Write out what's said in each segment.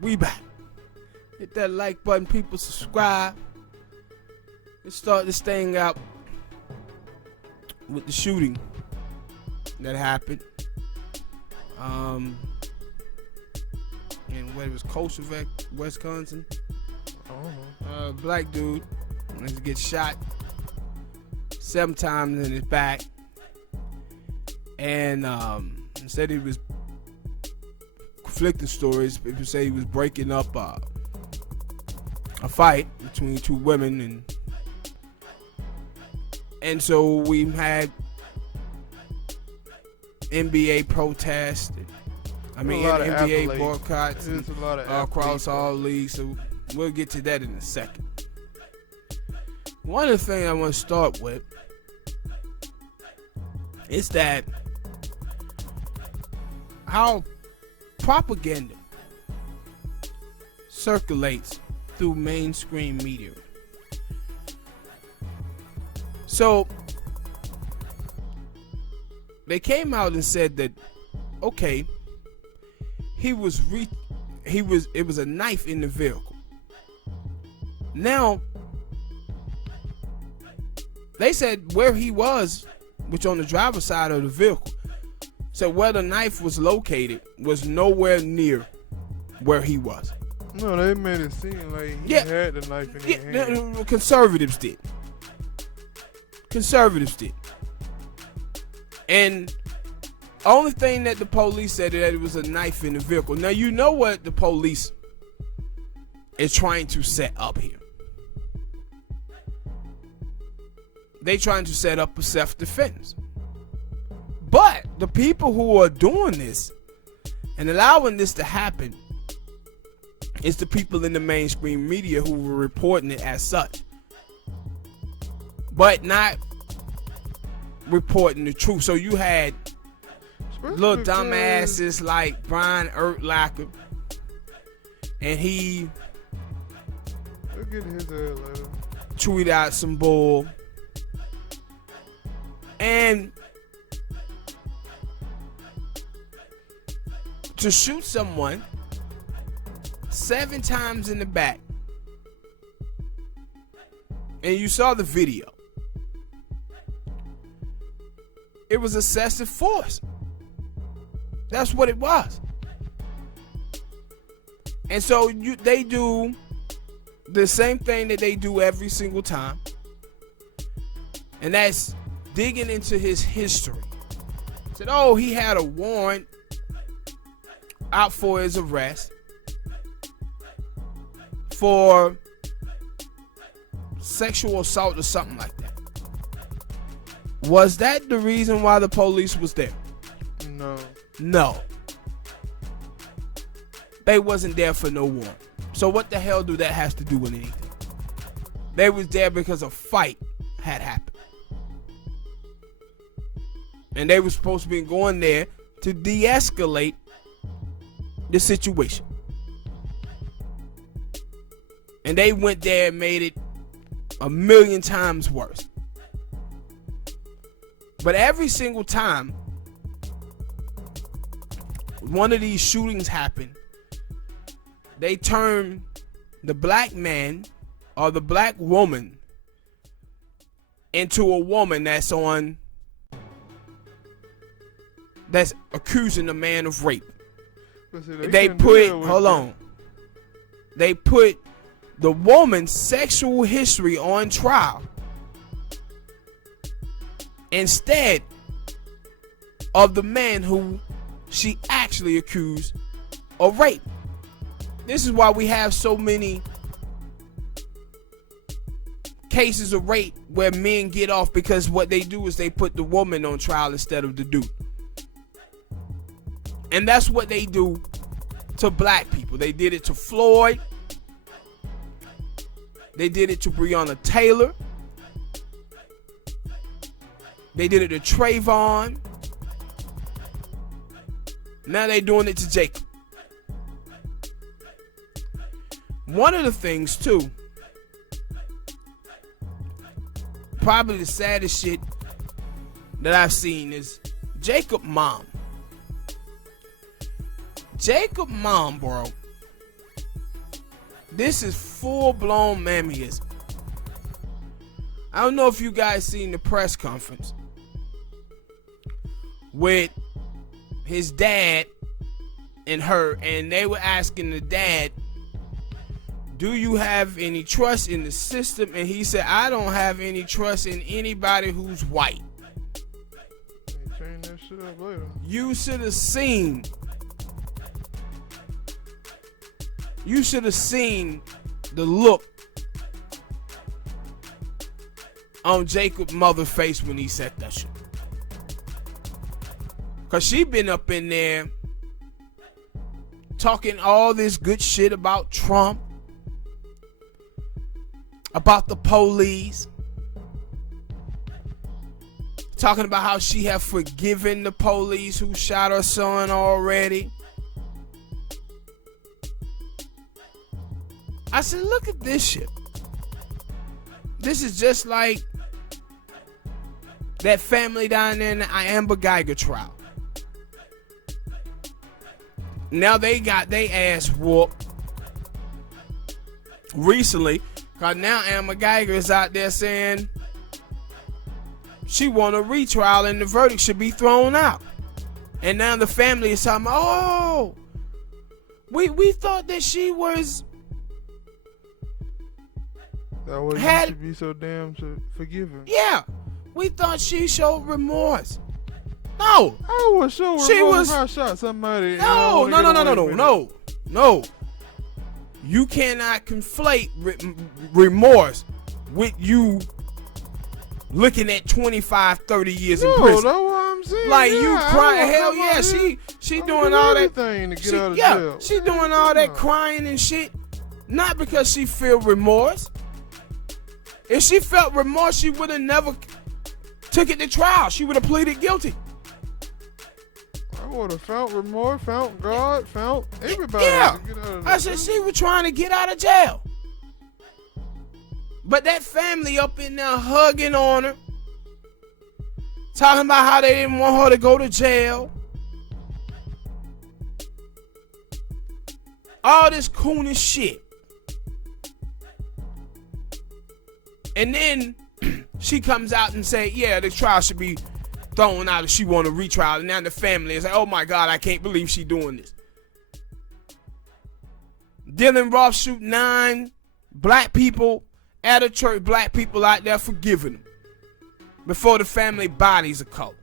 We back. Hit that like button, people. Subscribe. Let's start this thing out with the shooting that happened. In what it was, Kenosha, Wisconsin. Black dude gets shot 7 times in his back, and said he was conflicting stories. People say he was breaking up a fight between 2 women, and so we had NBA protests. NBA boycotts across all leagues. So we'll get to that in a second. One of the things I want to start with is that how propaganda circulates through mainstream media. So they came out and said that, okay, it was a knife in the vehicle. Now they said where he was, which on the driver's side of the vehicle, so where the knife was located was nowhere near where he was. No, they made it seem like he had the knife in his hand. Conservatives did. And only thing that the police said that it was a knife in the vehicle. Now you know what the police is trying to set up here. They trying to set up a self-defense. But the people who are doing this and allowing this to happen is the people in the mainstream media who were reporting it as such, but not reporting the truth. So you had little dumbasses like Brian Urlacher, and he tweeted out some bull, and to shoot someone 7 times in the back, and you saw the video, it was excessive force. That's what it was. And so they do the same thing that they do every single time, and that's digging into his history. Said, oh, he had a warrant out for his arrest for sexual assault or something like that. Was that the reason why the police was there? No. They wasn't there for no warrant. So what the hell do that has to do with anything? They was there because a fight had happened. And they were supposed to be going there to de-escalate the situation. And they went there and made it 1,000,000 times worse. But every single time one of these shootings happen, they turn the black man or the black woman into a woman that's accusing the man of rape. They put the woman's sexual history on trial instead of the man who she actually accused of rape. This is why we have so many cases of rape where men get off, because what they do is they put the woman on trial instead of the dude. And that's what they do to black people. They did it to Floyd. They did it to Breonna Taylor. They did it to Trayvon. Now they're doing it to Jacob. One of the things too, probably the saddest shit that I've seen, is Jacob mom. Jacob mom, bro, This is full-blown mammyism. I don't know if you guys seen the press conference with his dad and her, and they were asking the dad, do you have any trust in the system? And he said, I don't have any trust in anybody who's white. Change that shit up later. You should have seen. You should have seen the look on Jacob's mother's face when he said that shit. Cause she been up in there talking all this good shit about Trump, about the police, talking about how she have forgiven the police who shot her son already. I said, look at this shit. This is just like that family down there in the Amber Geiger trial. Now they got their ass whooped recently, because now Amber Geiger is out there saying she want a retrial and the verdict should be thrown out. And now the family is talking, oh, we thought that she was... That way you should be so damn forgiving. Yeah, we thought she showed remorse. No, I was so remorse if I shot somebody. No. You cannot conflate remorse with you looking at 25, 30 years in prison. No, that's what I'm saying. Like, you crying. Hell yeah, she doing all that. To get out of jail. She doing all that crying and shit. Not because she feel remorse. If she felt remorse, she would have never took it to trial. She would have pleaded guilty. I would have felt remorse, felt God, felt everybody. Yeah. To get out of I said she was trying to get out of jail. But that family up in there hugging on her, talking about how they didn't want her to go to jail. All this coonish shit. And then she comes out and say, yeah, the trial should be thrown out if she want a retrial. And now the family is like, oh my God, I can't believe she doing this. Dylan Roth shoot 9 black people at a church, black people out there forgiving him before the family bodies are cold.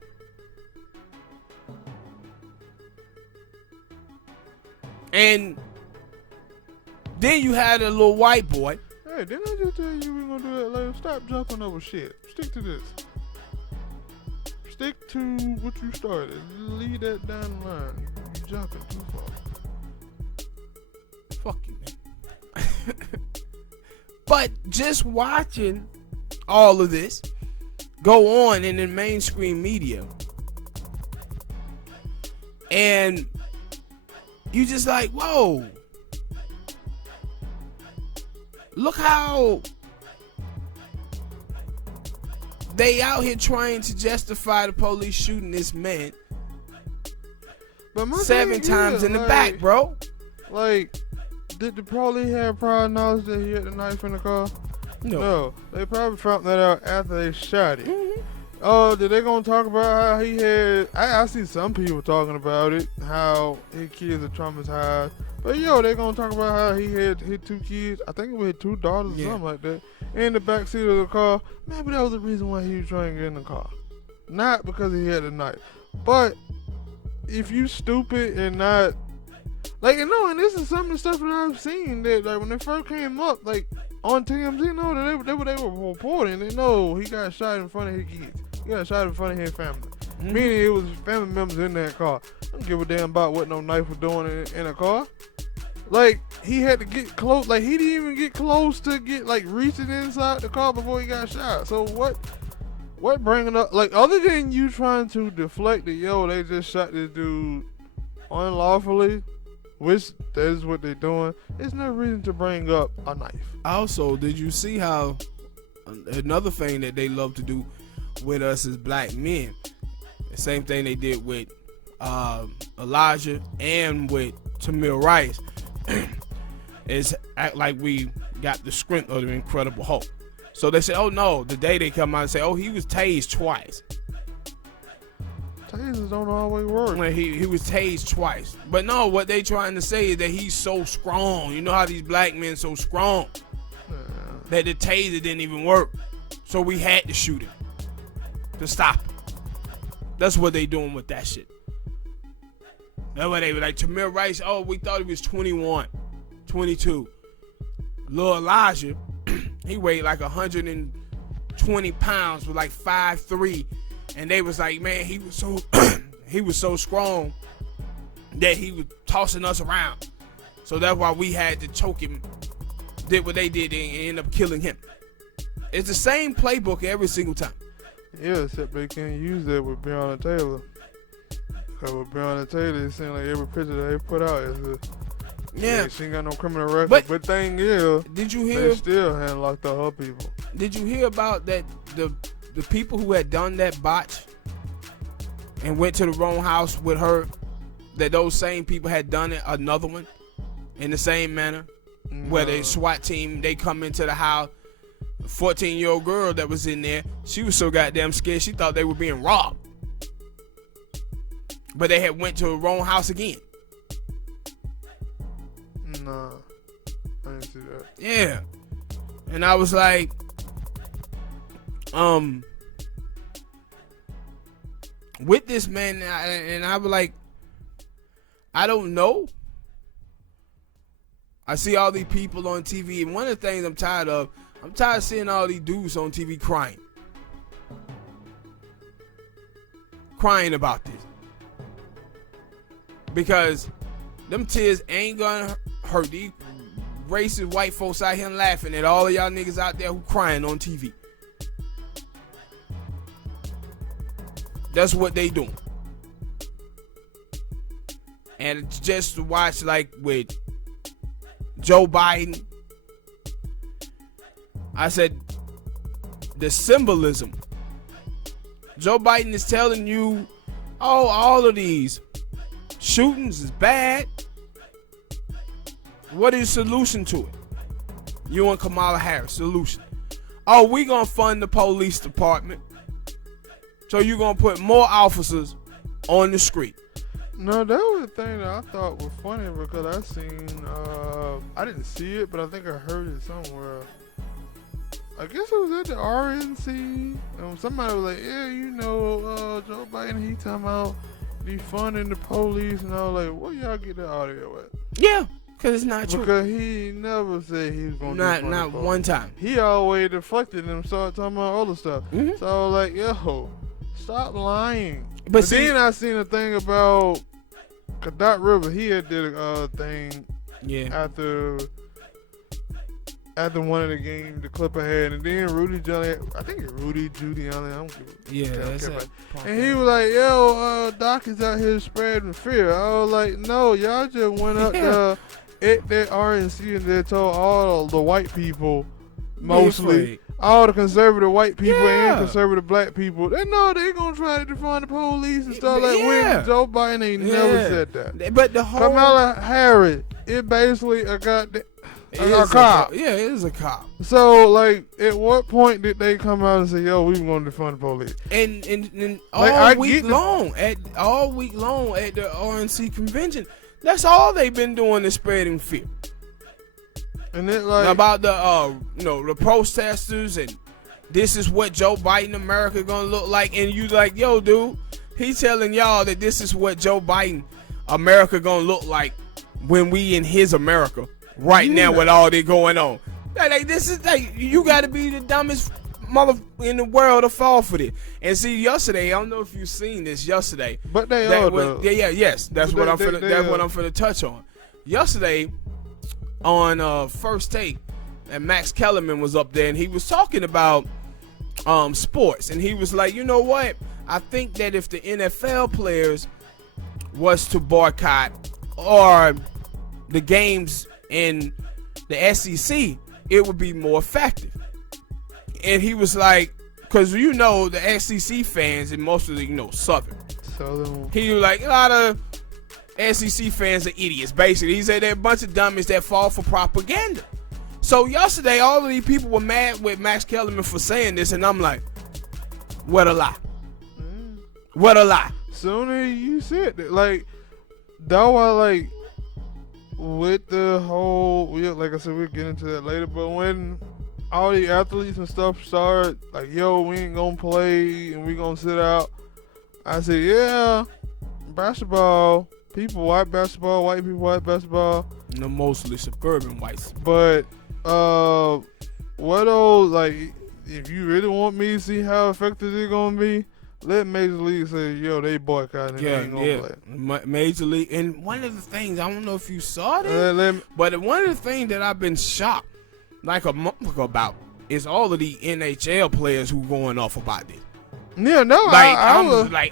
And then you had a little white boy. Hey, didn't I just tell you we gonna do that later? Stop jumping over shit. Stick to this. Stick to what you started. Leave that down the line. You jumping too far. Fuck you, man. But just watching all of this go on in the mainstream media, and you just like, whoa. Look how they out here trying to justify the police shooting this man But 7 times in the back, bro. Like, did the police have prior knowledge that he had the knife in the car? No. They probably found that out after they shot it. Mm-hmm. Oh, did they gonna talk about how he had... I see some people talking about it, how his kids are traumatized. But they gonna talk about how he had his 2 kids, I think it was his 2 daughters or something like that, in the backseat of the car. Maybe that was the reason why he was trying to get in the car. Not because he had a knife. But if you stupid and not... Like, and this is some of the stuff that I've seen that, like, when it first came up, like, on TMZ, they were reporting, they know he got shot in front of his kids. He got shot in front of his family. Mm-hmm. Meaning it was family members in that car. I don't give a damn about what no knife was doing in a car. Like, he had to get close. Like, he didn't even get close to get, like, reaching inside the car before he got shot. So what bringing up, like, other than you trying to deflect it, they just shot this dude unlawfully, which that is what they're doing, there's no reason to bring up a knife. Also, did you see how another thing that they love to do with us as black men, the same thing they did with is act like we got the script of the Incredible Hulk. So they said, oh no, the day they come out and say, oh, he was tased twice. Tasers don't always work. When he was tased twice. But no, what they trying to say is that he's so strong. You know how these black men so strong that the taser didn't even work. So we had to shoot him to stop him. That's what they doing with that shit. That's why they were like, Tamir Rice, oh, we thought he was 21, 22. Lil Elijah, he weighed like 120 pounds with like 5'3". And they was like, man, he was so strong that he was tossing us around. So that's why we had to choke him. Did what they did and end up killing him. It's the same playbook every single time. Yeah, except they can't use that with Breonna Taylor. Because with Breonna Taylor, it seems like every picture that they put out is she ain't got no criminal record. But thing is, did you hear? They still hadn't locked up her people. Did you hear about that? The people who had done that botch and went to the wrong house with her, that those same people had done it, another one in the same manner, where the SWAT team, they come into the house, a 14-year-old girl that was in there, she was so goddamn scared she thought they were being robbed. But they had went to the wrong house again. Nah, I didn't see that. Yeah. And I was like, with this man, and I was like, I don't know. I see all these people on TV, and one of the things I'm tired of seeing all these dudes on TV crying about this, because them tears ain't gonna hurt these racist white folks out here laughing at all of y'all niggas out there who crying on TV. That's what they doing. And just to watch, like with Joe Biden, I said the symbolism. Joe Biden is telling you, oh, all of these shootings is bad. What is the solution to it? You and Kamala Harris, solution. Oh, we gonna fund the police department. So you're going to put more officers on the street. No, that was the thing that I thought was funny, because I didn't see it, but I think I heard it somewhere. I guess it was at the RNC. And somebody was like, yeah, Joe Biden, he talking about defunding the police. And I was like, what y'all get that audio at? Yeah, because it's not true. Because he never said he was going to defund the police. Not one time. He always deflected and started talking about other stuff. Mm-hmm. So I was like, yo, stop lying. But then I seen a thing about Doc Rivers. He had did a thing after one of the games, the clip I had, and then Rudy Giuliani, I think it's Rudy Giuliani, I don't give a care. And he was like, yo, Doc is out here spreading fear. I was like, no, y'all just went up there at that RNC and they told all the white people, mostly, all the conservative white people and conservative black people, they know they gonna try to defund the police and stuff like when Joe Biden ain't never said that. But the whole Kamala Harris, it basically a cop. It is a cop. So, like, at what point did they come out and say, yo, we going to defund the police? And all week long at the RNC convention, that's all they've been doing is spreading fear. And it like about the protesters, and this is what Joe Biden America gonna look like, and you like, yo, dude, he's telling y'all that this is what Joe Biden America gonna look like when we in his America right now with all that going on. Like, this is like, you gotta be the dumbest mother in the world to fall for this. And see, yesterday, I don't know if you've seen this yesterday, but they are that's what I'm finna touch on. Yesterday on First Take, and Max Kellerman was up there, and he was talking about sports, and he was like, you know what, I think that if the NFL players was to boycott or the games in the SEC, it would be more effective. And he was like, because the SEC fans and most of the Southern, he was like, a SEC fans are idiots, basically. He said they're a bunch of dummies that fall for propaganda. So yesterday, all of these people were mad with Max Kellerman for saying this, and I'm like, what a lie. What a lie. Sooner you said that. Like, that was like, with the whole, like I said, we'll get into that later, but when all the athletes and stuff start, like, yo, we ain't gonna play and we gonna sit out, I said, yeah, basketball, people watch basketball, white people watch basketball. No, mostly suburban whites. But, what those, like, if you really want me to see how effective it's gonna be, let Major League say, yo, they boycotting and they ain't gonna play. Major League. And one of the things, I don't know if you saw this, but one of the things that I've been shocked, like a month ago about, is all of the NHL players who going off about this. Yeah, no, like,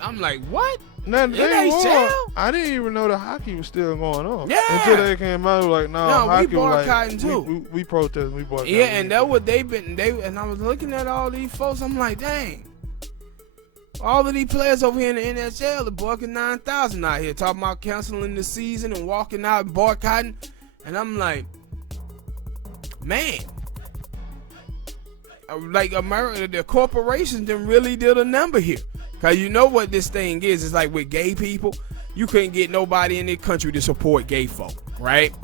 I'm like, what? Now, NHL? I didn't even know the hockey was still going on. Yeah. Until they came out, like, no, hockey we boycotting was like, too. We protest, we boycotting. Yeah, and that's what they've been. And I was looking at all these folks. I'm like, dang. All of these players over here in the NHL are bucking 9,000 out here, talking about canceling the season and walking out and boycotting. And I'm like, man. Like, America, the corporations done really did a number here. Because you know what this thing is. It's like with gay people, you couldn't get nobody in this country to support gay folk, right?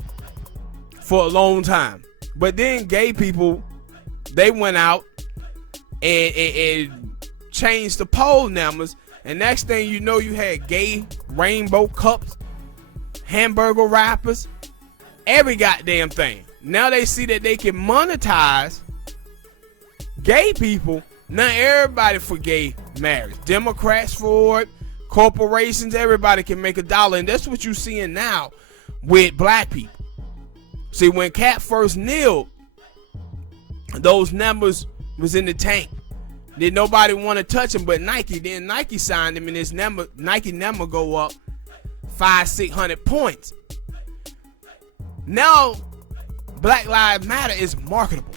For a long time. But then gay people, they went out and changed the poll numbers. And next thing you know, you had gay rainbow cups, hamburger wrappers, every goddamn thing. Now they see that they can monetize gay people. Now everybody for gay marriage. Democrats for it, corporations, everybody can make $1. And that's what you're seeing now with black people. See, when Cat first kneeled, those numbers was in the tank. Did nobody want to touch him but Nike. Then Nike signed him and his number, Nike number go up 500-600 points. Now Black Lives Matter is marketable.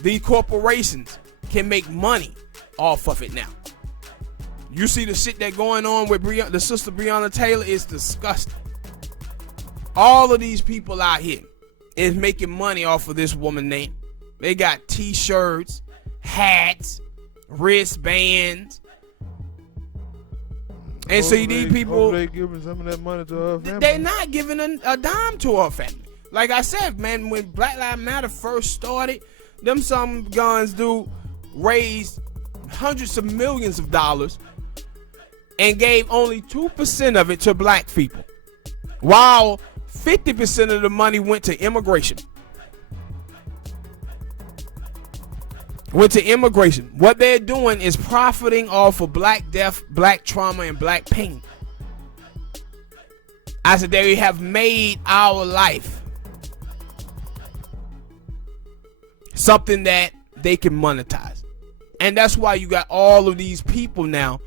These corporations can make money off of it now. You see the shit that going on with the sister Breonna Taylor is disgusting. All of these people out here is making money off of this woman name. They got t-shirts, hats, wristbands. And see these people, they giving some of that money to her family. They're not giving a dime to her family. Like I said, man, when Black Lives Matter first started, them some guns do raised hundreds of millions of dollars and gave only 2% of it to black people, while 50% of the money went to immigration. What they're doing is profiting off of black death, black trauma, and black pain. I said they have made our life something that they can monetize. And that's why you got all of these people now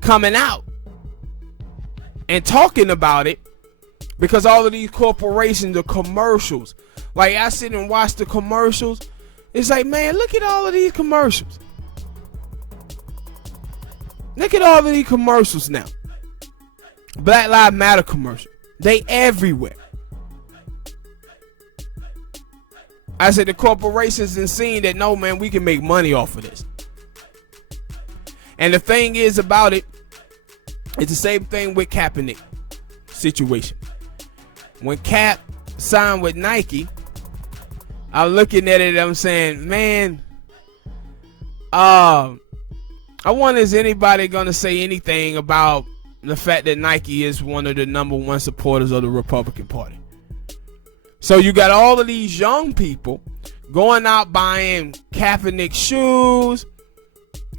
coming out and talking about it, because all of these corporations, the commercials, like I sit and watch the commercials, it's like, man, look at all of these commercials. Look at all of these commercials now. Black Lives Matter commercial. They everywhere. I said the corporations and seeing that, no, man, we can make money off of this. And the thing is about it, it's the same thing with Kaepernick situation. When Cap signed with Nike, I'm looking at it, I'm saying, man, I wonder, is anybody gonna say anything about the fact that Nike is one of the #1 supporters of the Republican Party? So you got all of these young people going out buying Kaepernick shoes,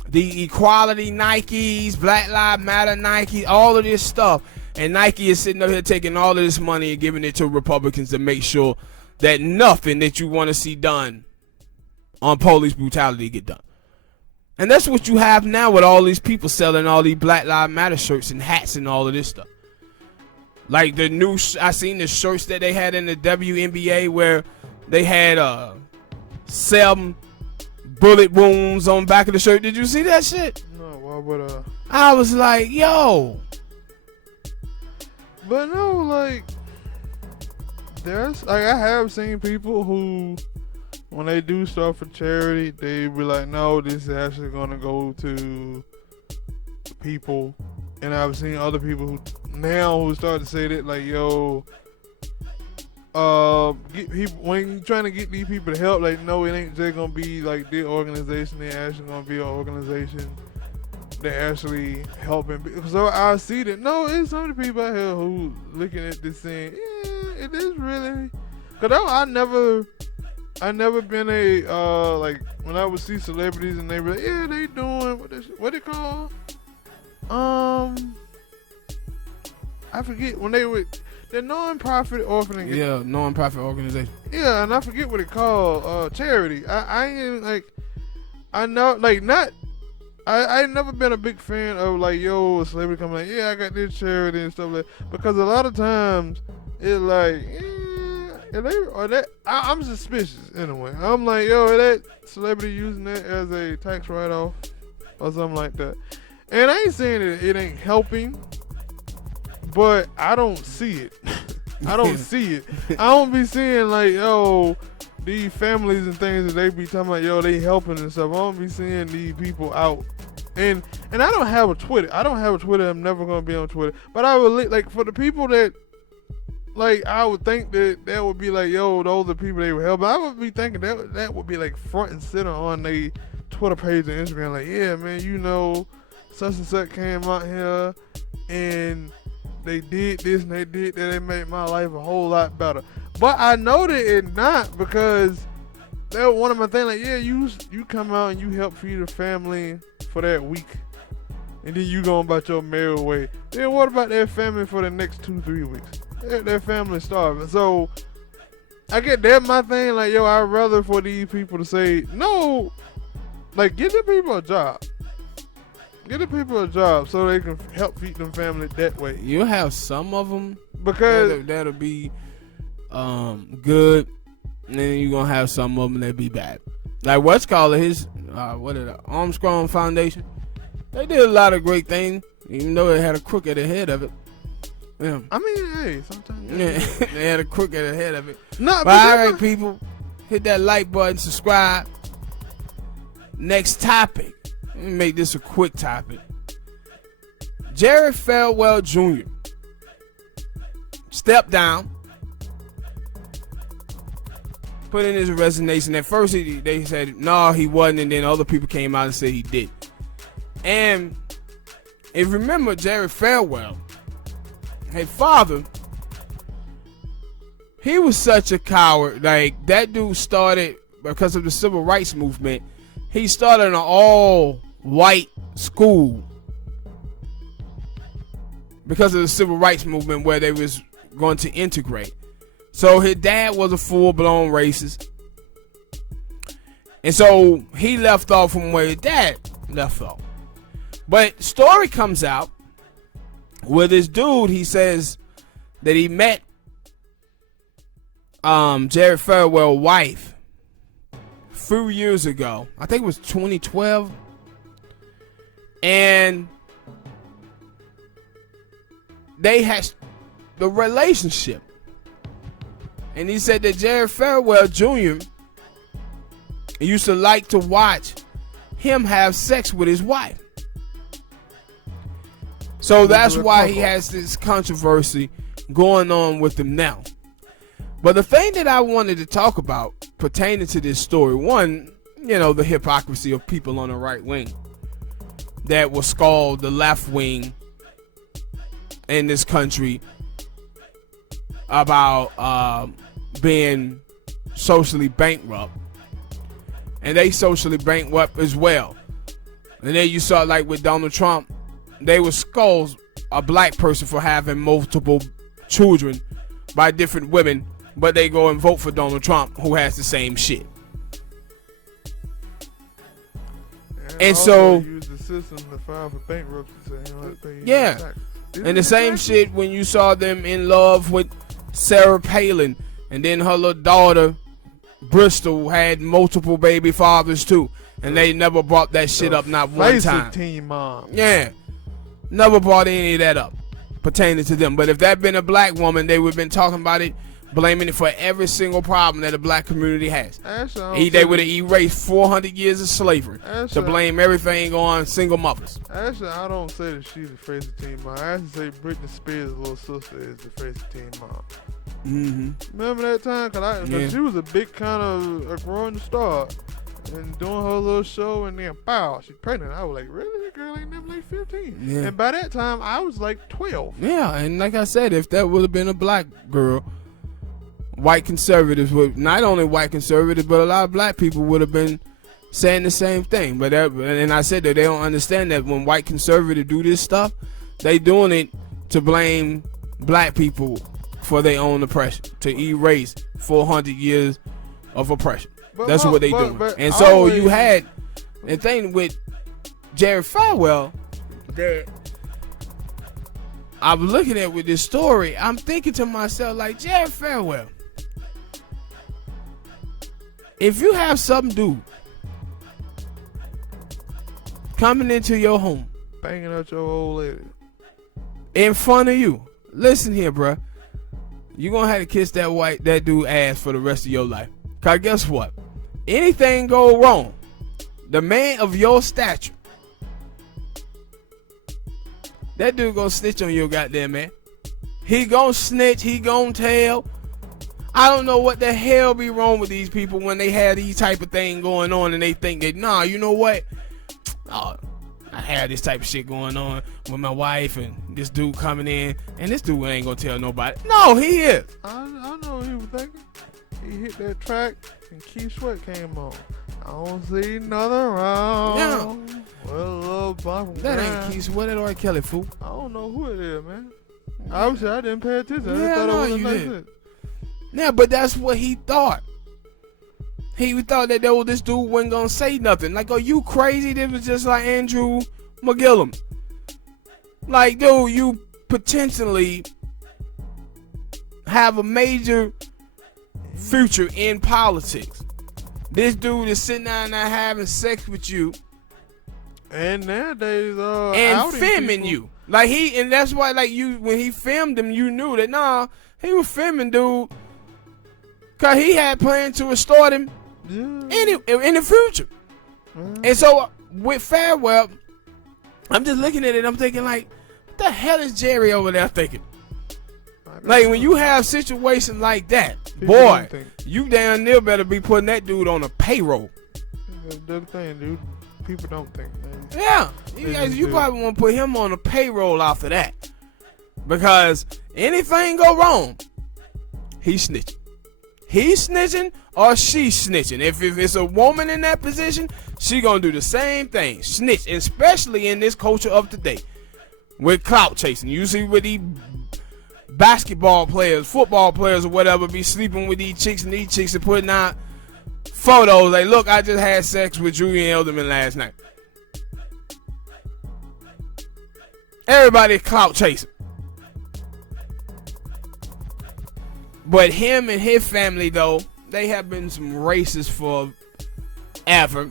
the equality Nikes, Black Lives Matter Nike, all of this stuff. And Nike is sitting up here taking all of this money and giving it to Republicans to make sure that nothing that you want to see done on police brutality get done. And that's what you have now with all these people selling all these Black Lives Matter shirts and hats and all of this stuff. Like the new, I seen the shirts that they had in the WNBA where they had 7 bullet wounds on the back of the shirt. Did you see that shit? No, well, but I was like, yo. But no, like, there's like I have seen people who, when they do stuff for charity, they be like, no, this is actually gonna go to people. And I've seen other people who start to say that, like, yo, get people, when you're trying to get these people to help, like, no, it ain't just gonna be like their organization. They actually gonna be an organization that actually helping. So I see that, no, it's some of the people out here who looking at this saying, yeah, it is really. Cause I never been a like when I would see celebrities and they were like, yeah, they doing what they call I forget when they would the non-profit orphanage. Yeah, non-profit organization. Yeah, and I forget what it called. Charity. I ain't like I know like not. I ain't never been a big fan of like, yo, a celebrity coming like, yeah, I got this charity and stuff like that. Because a lot of times it's like, I'm suspicious anyway. I'm like, yo, that celebrity using that as a tax write-off or something like that. And I ain't saying that it ain't helping, but I don't see it. I don't see it. I don't be seeing like, yo, these families and things that they be talking about, yo, they helping and stuff. I don't be seeing these people out. And I don't have a Twitter. I'm never gonna be on Twitter. But I would like for the people that like I would think that would be like, yo, those are people they would help. I would be thinking that would be like front and center on their Twitter page and Instagram. Like, yeah, man, you know, such and such came out here and they did this and they did that. They made my life a whole lot better. But I know that it's not, because that was one of my things. Like, yeah, you come out and you help feed a family for that week, and then you go about your merry way. Then what about that family for the next 2-3 weeks? That family starving. So I get that my thing. Like, yo, I'd rather for these people to say no. Like, give the people a job. Give the people a job so they can help feed them family that way. You'll have some of them because that'll be good, and then you're gonna have some of them that be bad. Like what's called his Armstrong Foundation. They did a lot of great things, even though they had a crook at the head of it. Yeah. I mean, hey, sometimes they had a crook at the head of it. No, but all right, people, hit that like button, subscribe. Next topic. Let me make this a quick topic. Jerry Falwell Jr. stepped down, put in his resignation. At first, they said, no, he wasn't, and then other people came out and said he did. And if you remember, Jerry Falwell, his father, he was such a coward. Like, that dude started, because of the civil rights movement, he started an all-white school because of the civil rights movement where they was going to integrate. So his dad was a full-blown racist. And so he left off from where his dad left off. But story comes out where this dude, he says that he met Jerry Falwell's wife a few years ago. I think it was 2012. And they had the relationship. And he said that Jerry Falwell Jr. used to like to watch him have sex with his wife. So that's why he has this controversy going on with him now. But the thing that I wanted to talk about pertaining to this story, one, you know, the hypocrisy of people on the right wing that was called the left wing in this country about being socially bankrupt. And they socially bankrupt as well. And then you saw, like with Donald Trump, they would scold a black person for having multiple children by different women, but they go and vote for Donald Trump, who has the same shit. And so use the system to file for bankruptcy, so you don't have to pay yeah, and the same shit when you saw them in love with Sarah Palin, and then her little daughter Bristol had multiple baby fathers too, and they never brought that shit up not one time. Teen mom. Yeah, never brought any of that up pertaining to them. But if that been a black woman, they would have been talking about it, blaming it for every single problem that the black community has. They would have erased 400 years of slavery to blame everything on single mothers. Actually, I don't say that she's the face of Teen Mom. I actually say Britney Spears' little sister is the face of Teen Mom. Mm-hmm. Remember that time? Cause she was a big kind of a growing star and doing her little show, and then pow, she's pregnant. I was like, really? That girl ain't never like 15. Yeah. And by that time, I was like 12. Yeah, and like I said, if that would have been a black girl, white conservatives would, not only white conservatives, but a lot of black people would have been saying the same thing. But and I said that they don't understand that when white conservatives do this stuff, they doing it to blame black people for their own oppression, to erase 400 years of oppression. That's what they doing. And so you had the thing with Jerry Falwell that I was looking at with this story. I'm thinking to myself, like, Jerry Falwell, if you have some dude coming into your home, banging out your old lady in front of you, listen here, bruh, you're gonna have to kiss that dude ass for the rest of your life. Cause guess what? Anything go wrong, the man of your stature, that dude gonna snitch on your goddamn man. He gonna snitch, he gonna tell. I don't know what the hell be wrong with these people when they have these type of thing going on and they think that, nah, you know what? Oh, I had this type of shit going on with my wife and this dude coming in, and this dude ain't gonna tell nobody. No, he is. I know what he was thinking. He hit that track and Keith Sweat came on. I don't see nothing wrong. Yeah. Well, a little bump that ain't Keith Sweat, that or Kelly, fool. I don't know who it is, man. Obviously, I didn't pay attention. Yeah, I thought no, it was you a nice did. hit. Yeah, but that's what he thought. He thought that this dude wasn't gonna say nothing. Like, are you crazy? This was just like Andrew McGillum. Like, dude, you potentially have a major future in politics. This dude is sitting down there having sex with you, and nowadays, and filming you. Like and that's why, like, you, when he filmed him, you knew that nah, he was filming dude, cause he had planned to extort him in the future. And so with Falwell, I'm just looking at it, I'm thinking, like, what the hell is Jerry over there thinking? Like, when you have situations like that, boy, you damn near better be putting that dude on a payroll. That's the thing, dude. People don't think, man. Yeah, you probably want to put him on a payroll after that, because anything go wrong, he's snitching. He's snitching or she's snitching. If it's a woman in that position, she gonna do the same thing, snitch. Especially in this culture of today, with clout chasing. You see with these basketball players, football players, or whatever, be sleeping with these chicks, and these chicks are putting out photos like, look, I just had sex with Julian Elderman last night. Everybody clout chasing. But him and his family, though, they have been some racists forever.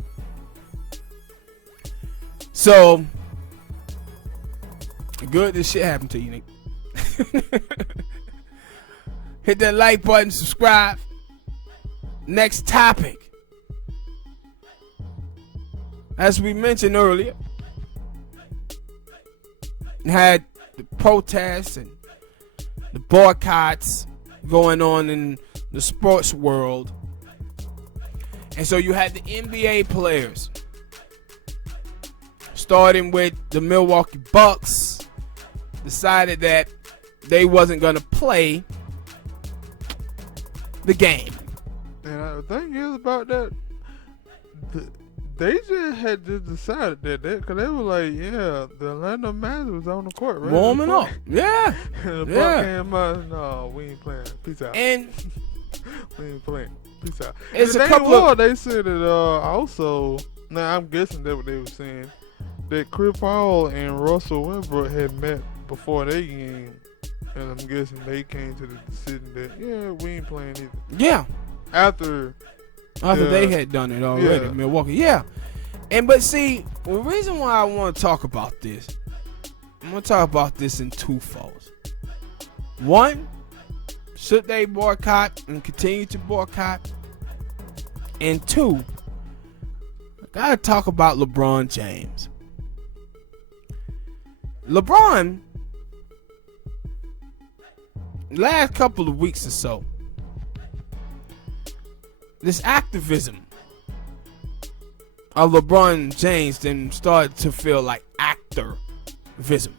So, good this shit happened to you, Nick. Hit that like button, subscribe. Next topic. As we mentioned earlier, had the protests and the boycotts going on in the sports world. And so you had the NBA players, starting with the Milwaukee Bucks, decided that they wasn't going to play the game. And the thing is about that, they just had just decided that, because they were like, yeah, the Orlando Magic was on the court, right? Warming up. Yeah. And the Bucks came out, no, we ain't playing. Peace out. And we ain't playing. Peace out. It's and a couple of... They said that also, now I'm guessing that's what they were saying, that Chris Paul and Russell Westbrook had met before they game, and I'm guessing they came to the decision that, yeah, we ain't playing either. Yeah. After they had done it already, Milwaukee. Yeah. But see, the reason why I want to talk about this I'm gonna talk about this in two folds. One, should they boycott and continue to boycott? And two, I gotta talk about LeBron James. LeBron, last couple of weeks or so, this activism of LeBron James then started to feel like activism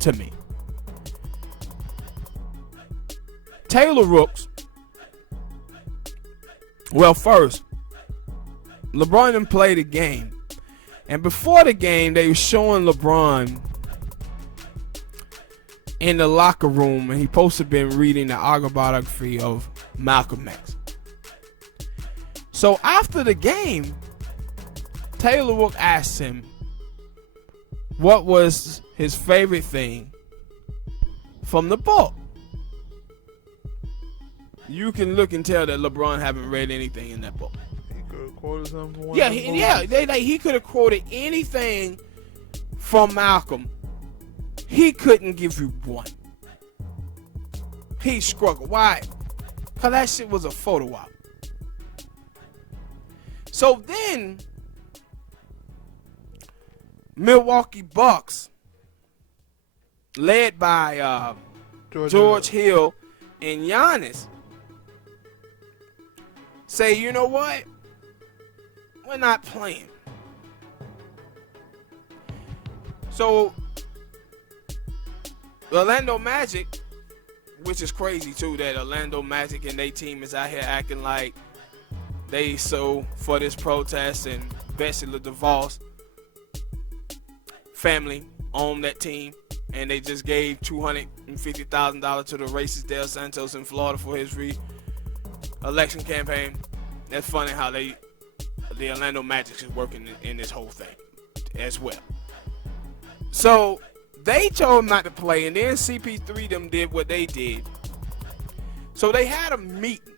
to me. Taylor Rooks. Well, first, LeBron didn't play the game. And before the game, they were showing LeBron in the locker room, and he supposed to have been reading the autobiography of Malcolm X. So after the game, Taylor Rooks asked him what was his favorite thing from the book. You can look and tell that LeBron haven't read anything in that book. He could have quoted something from one Yeah, of the movies. he could have quoted anything from Malcolm. He couldn't give you one. He struggled. Why? Because that shit was a photo op. So then, Milwaukee Bucks, led by George Hill and Giannis, say, you know what? We're not playing. So, Orlando Magic, which is crazy too, that Orlando Magic and their team is out here acting like they so for this protest, and Betsy DeVos family owned that team, and they just gave $250,000 to the racist Del Santos in Florida for his re-election campaign. That's funny how the Orlando Magic is working in this whole thing as well. So they told him not to play, and then CP3 them did what they did. So they had a meeting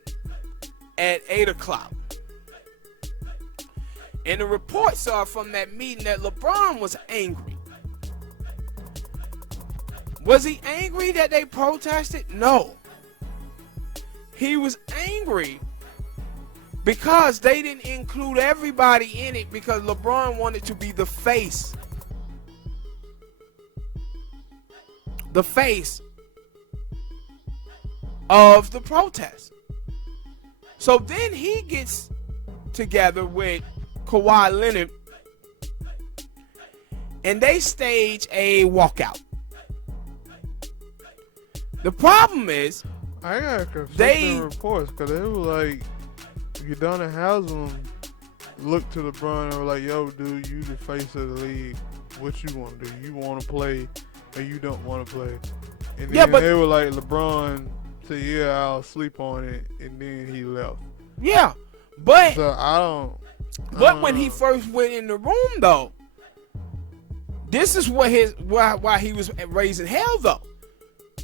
at 8 o'clock. And the reports are from that meeting that LeBron was angry. Was he angry that they protested? No. He was angry because they didn't include everybody in it, because LeBron wanted to be the face. The face of the protest. So then he gets together with Kawhi Leonard, and they stage a walkout. The problem is, I got conflicting reports, because they were like, you done at Haslam, look to LeBron and were like, yo, dude, you the face of the league. What you want to do? You want to play or you don't want to play? And then they were like, LeBron said, yeah, I'll sleep on it, and then he left. Yeah, but so I don't. But when he first went in the room, though, this is what why he was raising hell, though.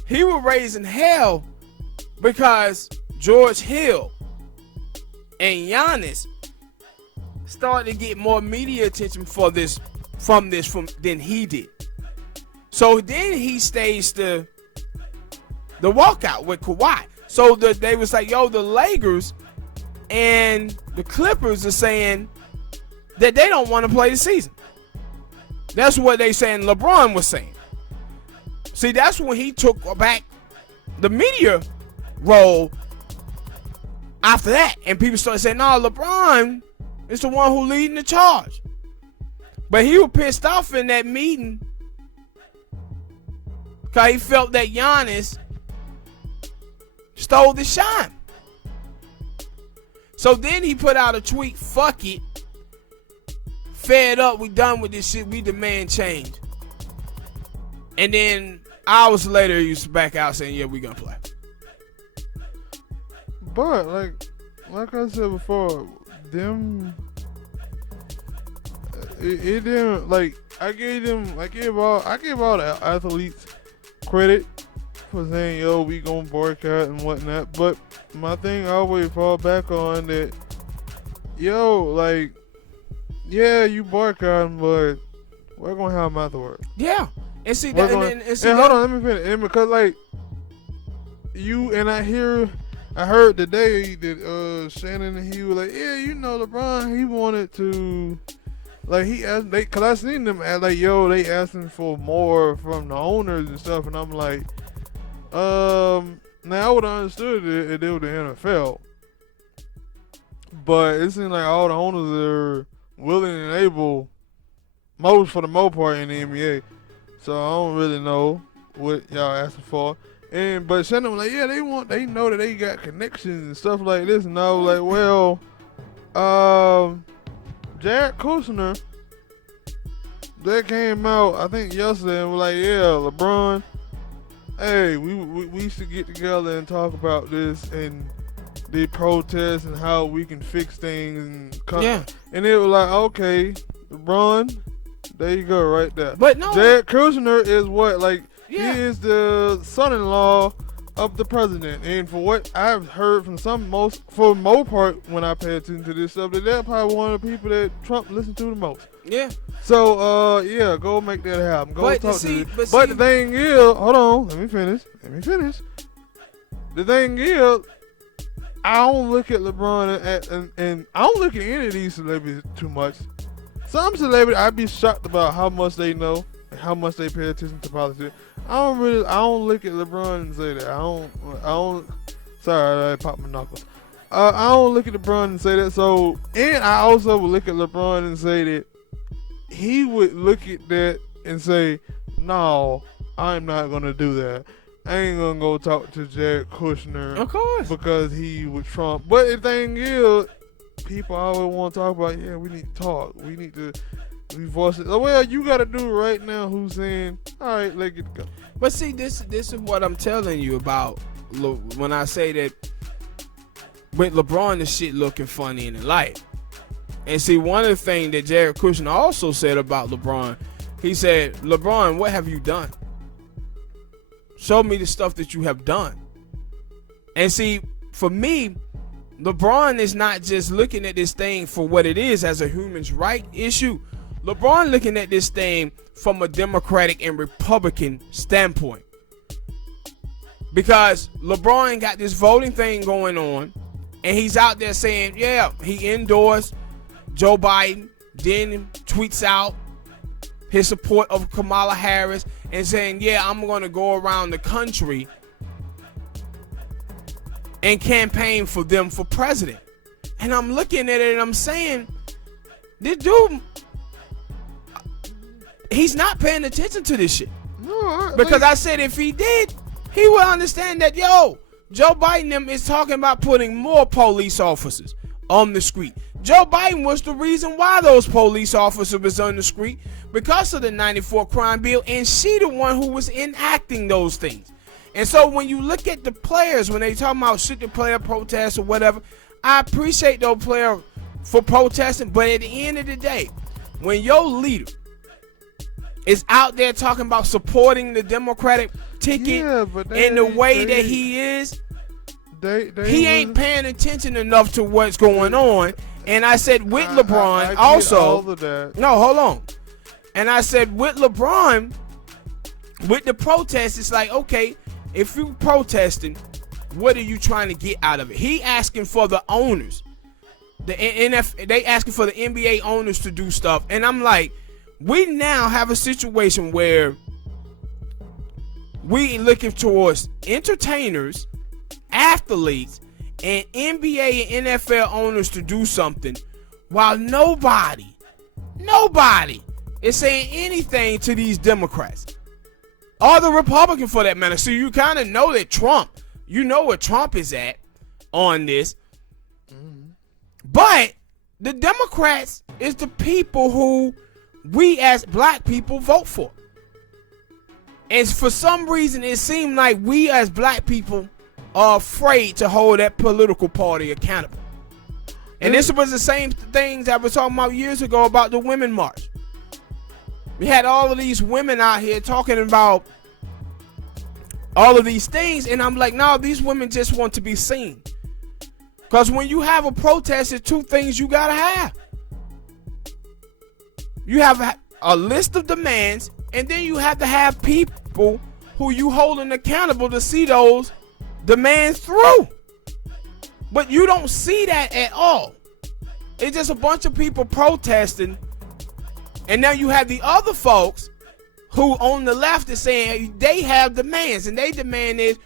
He was raising hell because George Hill and Giannis started to get more media attention from this than he did. So then he staged the walkout with Kawhi. So they was like, yo, the Lakers and the Clippers are saying that they don't want to play the season. That's what they saying LeBron was saying. See, that's when he took back the media role after that. And people started saying, no, LeBron is the one who leading the charge. But he was pissed off in that meeting because he felt that Giannis stole the shine. So then he put out a tweet, fuck it. Fed up, we done with this shit, we demand change. And then hours later, he was back out saying, yeah, we gonna play. But, like I said before, it didn't, like, I gave all the athletes credit for saying, yo, we gonna boycott and whatnot. But my thing always fall back on that, yo, like, yeah, you boycotting, but we're gonna have them afterward. Yeah. And see that, and see hold on, let me finish. And because like you and I heard today that Shannon, he was like, yeah, you know, LeBron, he wanted to, like, he asked, cause I seen them at like, yo, they asking for more from the owners and stuff, and I'm like, now I would have understood it if it was the NFL, but it seems like all the owners are willing and able, for the most part in the NBA. So I don't really know what y'all asking for. But Shannon was like, yeah, they know that they got connections and stuff like this. And I was like, well, Jared Kushner, that came out, I think yesterday, and was like, yeah, LeBron, hey, we should get together and talk about this and the protests and how we can fix things. And it was like, okay, LeBron, there you go, right there. But no, Jared Kushner is what, like, he is the son-in-law of the president, and for what I've heard from for the most part, when I pay attention to this stuff, they're probably one of the people that Trump listens to the most. Yeah. So, go make that happen. Go talk to him. But the thing is, hold on, let me finish. The thing is, I don't look at LeBron and I don't look at any of these celebrities too much. Some celebrities, I'd be shocked about how much they know and how much they pay attention to politics. I don't look at LeBron and say that. I don't. Sorry, I popped my knuckles. I don't look at LeBron and say that. So, and I also would look at LeBron and say that he would look at that and say, no, I'm not gonna do that. I ain't gonna go talk to Jared Kushner, of course, because he was Trump. But the thing is, people always want to talk about, yeah, we need to talk. We need to voice it. Well, you got to do it right now, Hussein. All right, let it go. But see, this is what I'm telling you about when I say that with LeBron, the shit looking funny in the light. And see, one of the things that Jared Kushner also said about LeBron, he said, LeBron, what have you done? Show me the stuff that you have done. And see, for me, LeBron is not just looking at this thing for what it is as a human's right issue. LeBron looking at this thing from a Democratic and Republican standpoint. Because LeBron got this voting thing going on, and he's out there saying, yeah, he endorsed Joe Biden, then tweets out his support of Kamala Harris and saying, yeah, I'm going to go around the country and campaign for them for president. And I'm looking at it and I'm saying, this dude, he's not paying attention to this shit. No, because I said if he did, he would understand that, yo, Joe Biden is talking about putting more police officers on the street. Joe Biden was the reason why those police officers was on the street, because of the 94 crime bill, and she the one who was enacting those things. And so when you look at the players, when they talk about should the player protest or whatever, I appreciate those players for protesting, but at the end of the day, when your leader is out there talking about supporting the Democratic ticket in the way that he is, he ain't paying attention enough to what's going on. And I said with LeBron also, no, hold on. And I said with LeBron, with the protest, it's like, okay, if you protesting, what are you trying to get out of it? He asking for the owners, they asking for the NBA owners to do stuff. And I'm like, we now have a situation where we looking towards entertainers, athletes, and NBA and NFL owners to do something, while nobody is saying anything to these Democrats or the Republican for that matter. So you kind of know that Trump, you know where Trump is at on this. But the Democrats is the people who we as black people vote for. And for some reason, it seemed like we as black people are afraid to hold that political party accountable. And this was the same things I was talking about years ago about the Women March. We had all of these women out here talking about all of these things, and I'm like, no, these women just want to be seen. Because when you have a protest, there's two things you gotta have. You have a list of demands And then you have to have people who you holding accountable to see those demands through. But you don't see that at all. It's just a bunch of people protesting. And now you have the other folks who on the left is saying they have demands, and they demand is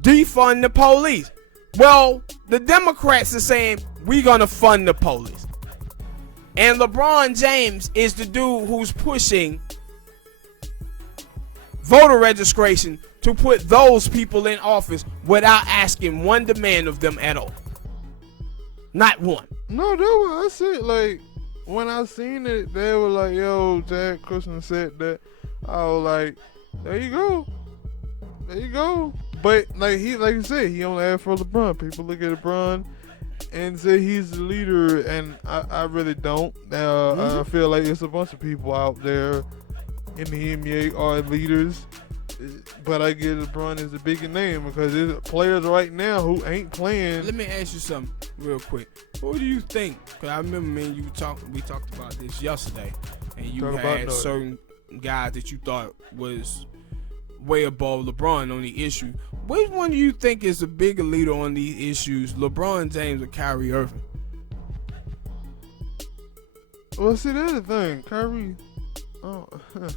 defund the police. Well, the Democrats are saying we're gonna fund the police. And LeBron James is the dude who's pushing voter registration to put those people in office without asking one demand of them at all. Not one. No, that was, I said, like, when I seen it, they were like, yo, Jack Kushner said that. I was like, there you go. There you go. But, like you said, he only asked for LeBron. People look at LeBron and say he's the leader, and I really don't. I feel like it's a bunch of people out there in the NBA are leaders, but I get LeBron is the bigger name because there's players right now who ain't playing. Let me ask you something real quick. Who do you think? Because I remember me and you we talked about this yesterday, and you had certain guys that you thought was way above LeBron on the issue. Which one do you think is a bigger leader on these issues, LeBron James or Kyrie Irving? Well, see, that's the thing. Kyrie, because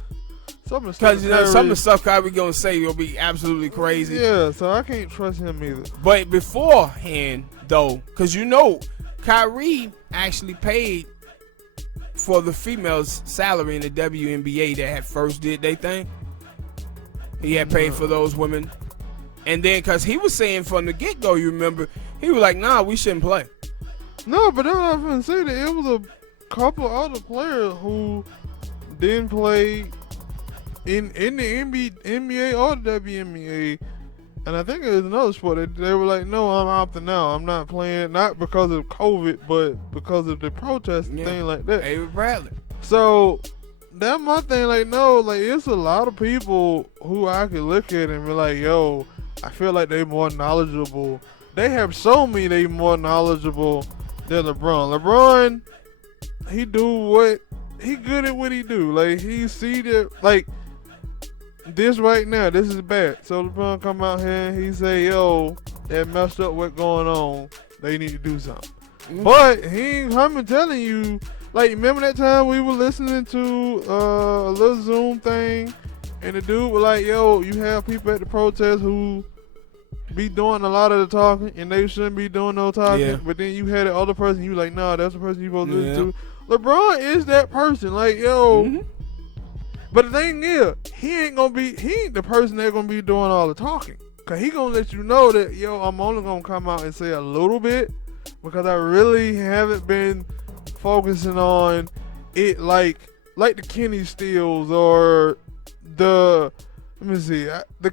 some of the stuff Kyrie gonna say will be absolutely crazy. Yeah, so I can't trust him either. But beforehand, though, because you know, Kyrie actually paid for the females' salary in the WNBA that had first did they thing. He had paid for those women. And then, because he was saying from the get-go, you remember, he was like, nah, we shouldn't play. No, but that's what I was going to say. That it was a couple other players who didn't play in the NBA or the WNBA. And I think it was another sport. They were like, no, I'm opting out. I'm not playing, not because of COVID, but because of the protests and things like that. Avery Bradley. So that's my thing. Like, no, like, it's a lot of people who I could look at and be like, yo, I feel like they more knowledgeable. They have shown me they more knowledgeable than LeBron. LeBron, he good at what he do. Like, he see that, like, this right now, this is bad. So LeBron come out here and he say, yo, that messed up what's going on. They need to do something. But I'm telling you, like, remember that time we were listening to a little Zoom thing, and the dude was like, yo, you have people at the protest who be doing a lot of the talking, and they shouldn't be doing no talking. Yeah. But then you had the other person, you like, nah, that's the person you supposed to listen to. LeBron is that person. Like, yo. But the thing is, he ain't the person that's going to be doing all the talking. Because he going to let you know that, yo, I'm only going to come out and say a little bit, because I really haven't been focusing on it like the Kenny Steels or the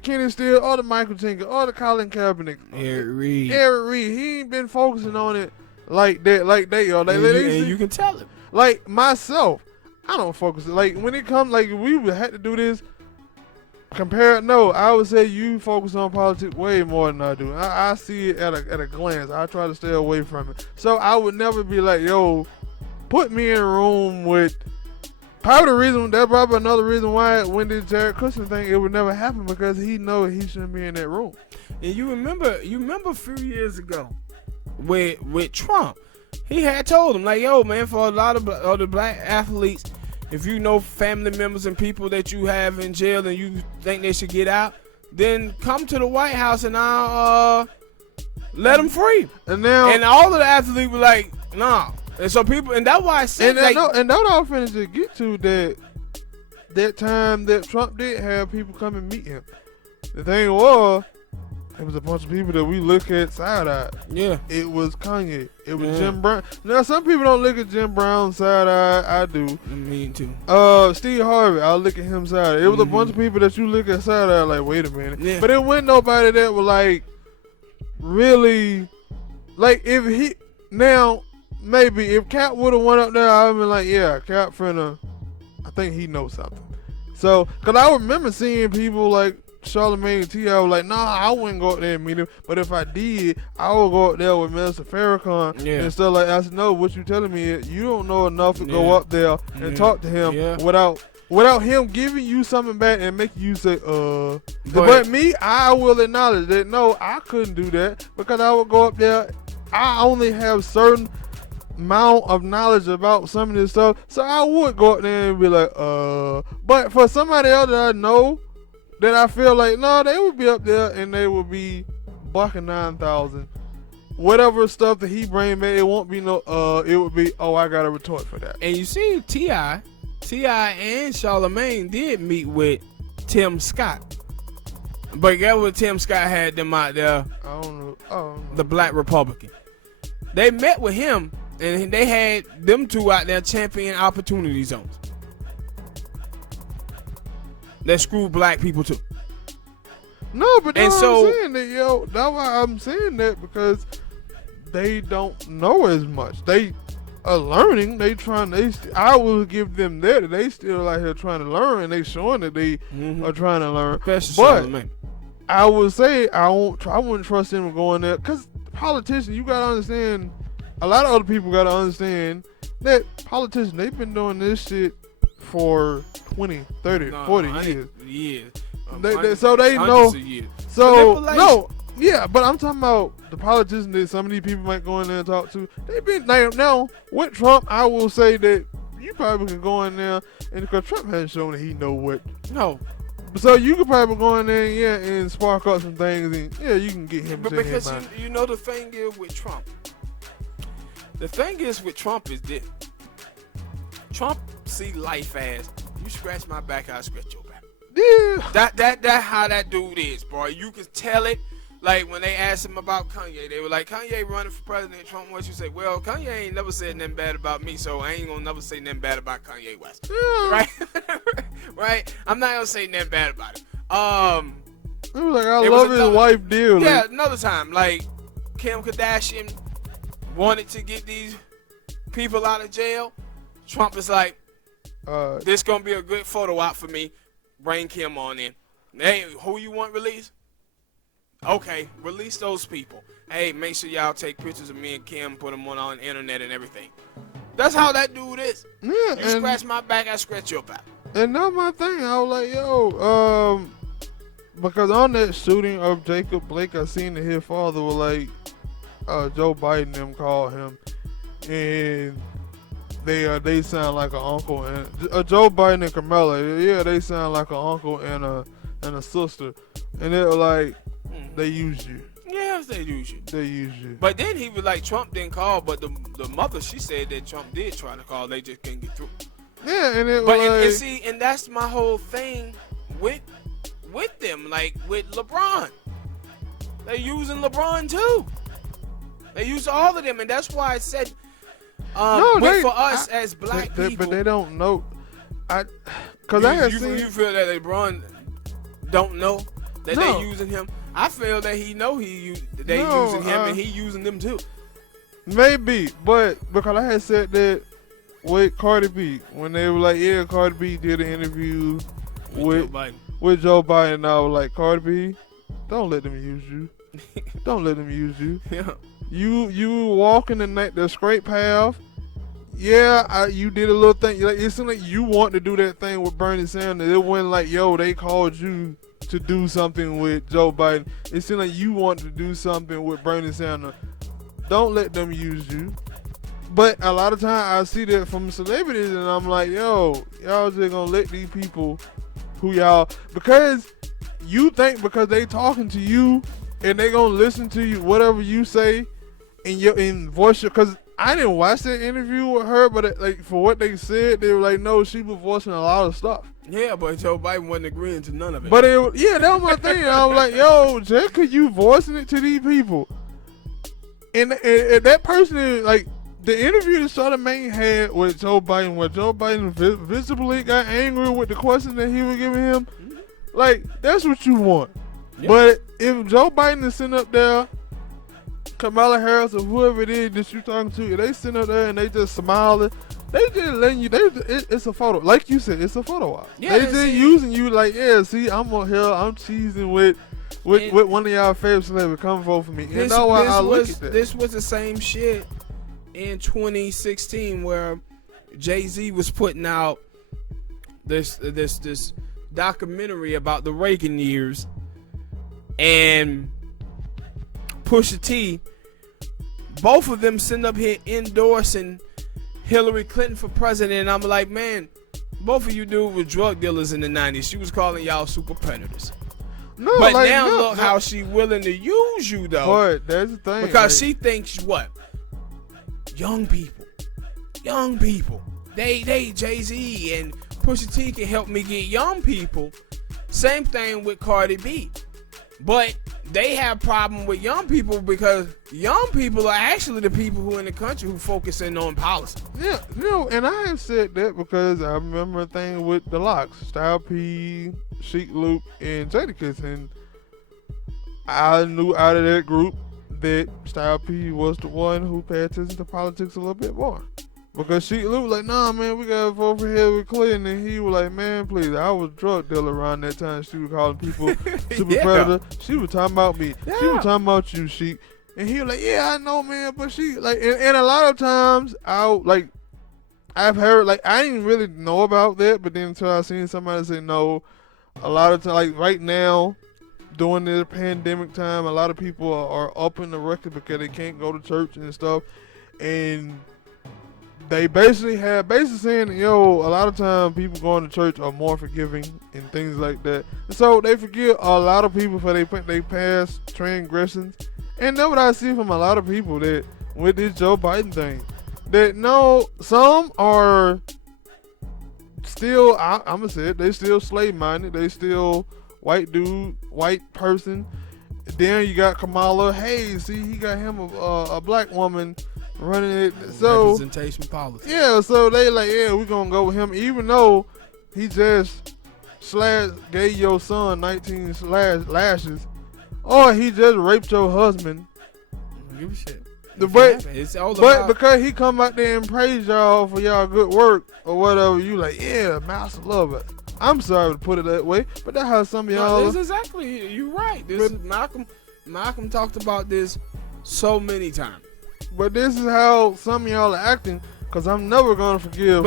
Kenny Steele or the Michael Tinker or the Colin Kaepernick. Eric Reed. He ain't been focusing on it like that, like they are. Like, and you can tell him. Like myself, I don't focus. Like when it comes, like we would have to do this. I would say you focus on politics way more than I do. I see it at a glance. I try to stay away from it. So I would never be like, yo, put me in a room with. Probably another reason why when the Jared Kushner thing, it would never happen, because he know he shouldn't be in that room. And you remember a few years ago with Trump, he had told him, like, yo, man, for a lot of the black athletes, if you know family members and people that you have in jail and you think they should get out, then come to the White House and I'll let them free. And all of the athletes were like, nah. And so people, and that's why I said, and that's what I was finna to get to, that time that Trump did have people come and meet him. The thing was, it was a bunch of people that we look at side-eye. Yeah. It was Kanye. It was Jim Brown. Now, some people don't look at Jim Brown side-eye. I do. Me too. Steve Harvey, I look at him side-eye. It was a bunch of people that you look at side-eye like, wait a minute. Yeah. But it wasn't nobody that was like, really, like, if he, now, maybe if Cap would have went up there, I would have been like, yeah, Cap finna, I think he knows something. So, because I remember seeing people like Charlamagne and T.I. was like, nah, I wouldn't go up there and meet him. But if I did, I would go up there with Mr. Farrakhan and stuff like that. I said, no, what you telling me is you don't know enough to go up there and talk to him without without him giving you something back and making you say, But me, I will acknowledge that, no, I couldn't do that because I would go up there. I only have certain amount of knowledge about some of this stuff, so I would go up there and be like, But for somebody else that I know, that I feel like, no, they would be up there and they would be bucking 9,000. Whatever stuff that he bring back, it won't be no, it would be, I got a retort for that. And you see, T.I. and Charlamagne did meet with Tim Scott. But guess what Tim Scott had them out there? I don't know. The Black Republican. They met with him, and they had them two out there champion opportunity zones. That screw black people too. No, but that's why I'm saying that, yo. That's why I'm saying that, because they don't know as much. They are learning. I will give them that. They still out here trying to learn, and they showing that they are trying to learn. But I would say I wouldn't trust them going there, because politicians, you gotta understand. A lot of other people gotta understand that politicians, they've been doing this shit for 20, 30, 40 years. So they know. So no. Yeah, but I'm talking about the politicians that some of these people might go in there and talk to. They've been now with Trump. I will say that you probably can go in there, and because Trump hasn't shown that he know what. No. So you could probably go in there, and spark up some things, and you can get him. But because you know the thing is with Trump. The thing is with Trump is this. Trump see life as, you scratch my back, I'll scratch your back. Yeah. That how that dude is, bro. You can tell it. Like, when they asked him about Kanye, they were like, Kanye running for president. Trump, what you say? Well, Kanye ain't never said nothing bad about me, so I ain't gonna never say nothing bad about Kanye West. Yeah. Right? Right? I'm not gonna say nothing bad about him. It was like, I love his wife dearly. Yeah, another time. Like, Kim Kardashian wanted to get these people out of jail. Trump is like, this gonna be a good photo op for me. Bring Kim on in. Hey, who you want released? Okay, release those people. Hey, make sure y'all take pictures of me and Kim, put them on the internet and everything. That's how that dude is. Yeah, you scratch my back, I scratch your back. And that's my thing. I was like, yo, because on that shooting of Jacob Blake, I seen that his father was like, Joe Biden them called him, and they sound like an uncle and Joe Biden and Kamala. Yeah, they sound like an uncle and a sister, and they were like, they used you. Yes, they used you. They used you. But then he was like, Trump didn't call, but the mother, she said that Trump did try to call. They just couldn't get through. Yeah, and it was like, and that's my whole thing with them, like with LeBron. They using LeBron too. They use all of them, and that's why I said, for us as black people, but they don't know. Because I have seen. You feel that LeBron don't know that they using him? I feel that he know they using him and he using them too. Maybe, but because I had said that with Cardi B when they were like, yeah, Cardi B did an interview with Joe Biden, and I was like, Cardi B, don't let them use you. Don't let them use you. Yeah. You walking the straight path. Yeah, you did a little thing. Like, it seemed like you want to do that thing with Bernie Sanders. It wasn't like, yo, they called you to do something with Joe Biden. It seemed like you want to do something with Bernie Sanders. Don't let them use you. But a lot of times I see that from celebrities, and I'm like, yo, y'all just gonna let these people who y'all, because you think because they talking to you and they gonna listen to you whatever you say in voice, because I didn't watch that interview with her, but like for what they said, they were like, no, she was voicing a lot of stuff. Yeah, but Joe Biden wasn't agreeing to none of it. But that was my thing. I was like, yo, just cause you voicing it to these people, and that person is like, the interview that Charlamagne had with Joe Biden, where Joe Biden visibly got angry with the question that he was giving him, like, that's what you want. Yep. But if Joe Biden is sitting up there, Kamala Harris or whoever it is that you talking to, they sitting up there and they just smiling, they just letting you, it's a photo. Like you said, it's a photo op. Yeah, they just using you like, yeah, see, I'm on here, I'm cheesing with one of y'all favorite celebrities, come vote for me. And that's why I look at that. This was the same shit in 2016 where Jay-Z was putting out this documentary about the Reagan years, and Pusha T, both of them sitting up here endorsing Hillary Clinton for president, and I'm like, man, both of you dudes were drug dealers in the 90s. She was calling y'all super predators. No, but like, now no, look how she willing to use you though. But that's the thing. Because she thinks what? Young people. They Jay-Z and Pusha T can help me get young people. Same thing with Cardi B. But they have problem with young people because young people are actually the people who in the country who focusing on policy. Yeah, and I have said that because I remember a thing with the Locks, Style P, Sheik Luke, and Jadakiss, and I knew out of that group that Style P was the one who paid attention to politics a little bit more. Because Sheik Luke was like, nah, man, we got to vote for Hillary Clinton. And he was like, man, please, I was a drug dealer around that time. She was calling people super predator. She was talking about me. Yeah. She was talking about you, Sheik. And he was like, yeah, I know, man. But she, like, and a lot of times, I've heard, like, I didn't really know about that. But then until I seen somebody say no, a lot of times, like, right now, during the pandemic time, a lot of people are up in the record because they can't go to church and stuff. And they basically saying, yo, a lot of times people going to church are more forgiving and things like that. And so they forgive a lot of people for they past transgressions. And that's what I see from a lot of people that with this Joe Biden thing. That no, some are still, I'm going to say it, they still slave minded. They still white dude, white person. Then you got Kamala. Hey, see, he got him a black woman running it. So representation policy. Yeah, so they like, yeah, we're gonna go with him, even though he just gave your son 19 lashes, or he just raped your husband. Don't give a shit. But because he come out there and praise y'all for y'all good work or whatever, you like, yeah, master love it. I'm sorry to put it that way, but that's how some of y'all. No, this is exactly, you're right. This is Malcolm talked about this so many times. But this is how some of y'all are acting, because I'm never going to forgive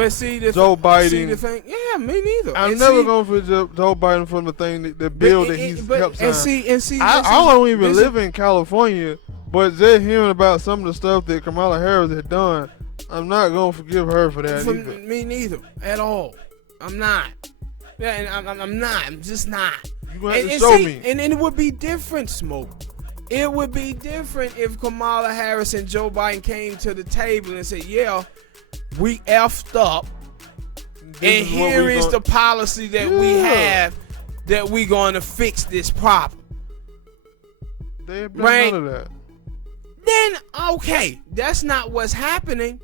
Joe Biden. See the thing? Yeah, me neither. I'm never going to forgive Joe Biden for the thing, the bill that he's helped sign. I don't even live in California, but just hearing about some of the stuff that Kamala Harris had done, I'm not going to forgive her for that either. Me neither, at all. I'm not. Yeah, and I'm not. I'm just not. You're going to have to show me. And it would be different, Smoke. It would be different if Kamala Harris and Joe Biden came to the table and said, yeah, we effed up, and here is the policy that we have that we're going to fix this problem. They have done none of that. Then, okay, that's not what's happening.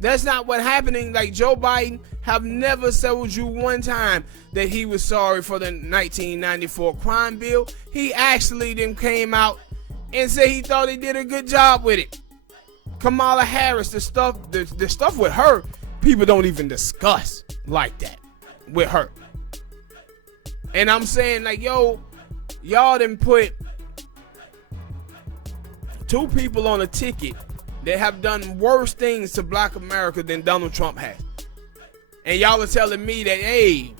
That's not what's happening. Like, Joe Biden have never told you one time that he was sorry for the 1994 crime bill. He actually then came out and said he thought he did a good job with it. Kamala Harris, the stuff with her, people don't even discuss like that with her. And I'm saying, like, yo, y'all done put two people on a ticket that have done worse things to black America than Donald Trump has. And y'all are telling me that, hey,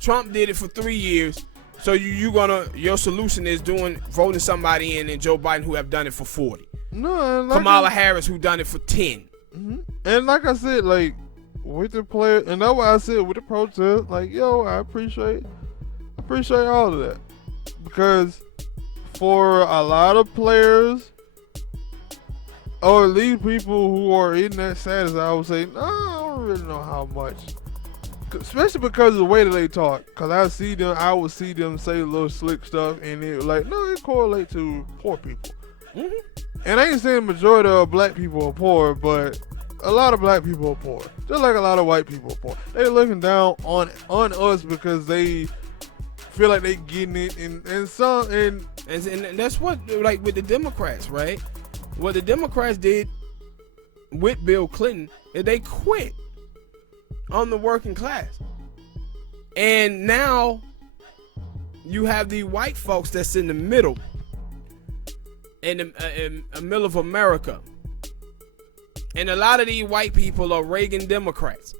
Trump did it for 3 years, so your solution is voting somebody in and Joe Biden who have done it for 40. No, like Kamala Harris who done it for 10. Mm-hmm. And like I said, like with the player, and that's why I said with the protest, like, yo, I appreciate all of that, because for a lot of players, or at least people who are in that status, I would say, no, I don't really know how much. Especially because of the way that they talk. Because I would see them say little slick stuff, and it like, no, it correlates to poor people. Mm-hmm. And I ain't saying the majority of black people are poor, but a lot of black people are poor. Just like a lot of white people are poor. They're looking down on us because they feel like they getting it, and that's what, like, with the Democrats, right? What the Democrats did with Bill Clinton is they quit on the working class. And now you have the white folks that's in the middle, in the middle of America. And a lot of these white people are Reagan Democrats.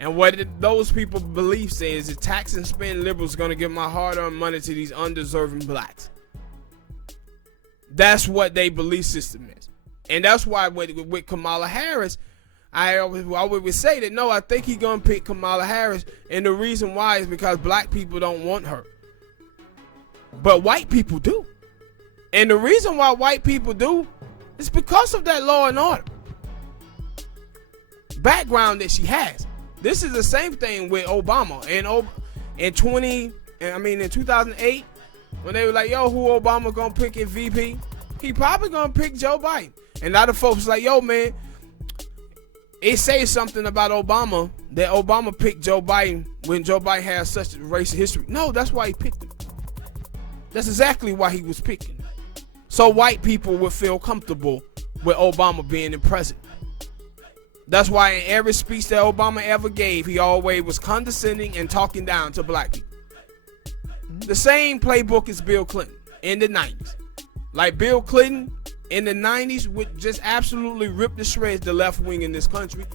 And what those people believe is that tax and spend liberals going to give my hard-earned money to these undeserving blacks. That's what their belief system is. And that's why with Kamala Harris, I would say that, no, I think he's going to pick Kamala Harris. And the reason why is because black people don't want her. But white people do. And the reason why white people do is because of that law and order background that she has. This is the same thing with Obama. In 2008, when they were like, yo, who Obama gonna pick in VP? He probably gonna pick Joe Biden. And a lot of folks like, yo, man, it says something about Obama that Obama picked Joe Biden when Joe Biden has such a racist history. No, that's why he picked him. That's exactly why he was picking. So white people would feel comfortable with Obama being the president. That's why in every speech that Obama ever gave, he always was condescending and talking down to black people. The same playbook as Bill Clinton in the 90s. Like Bill Clinton in the 90s would just absolutely rip to shreds the left wing in this country.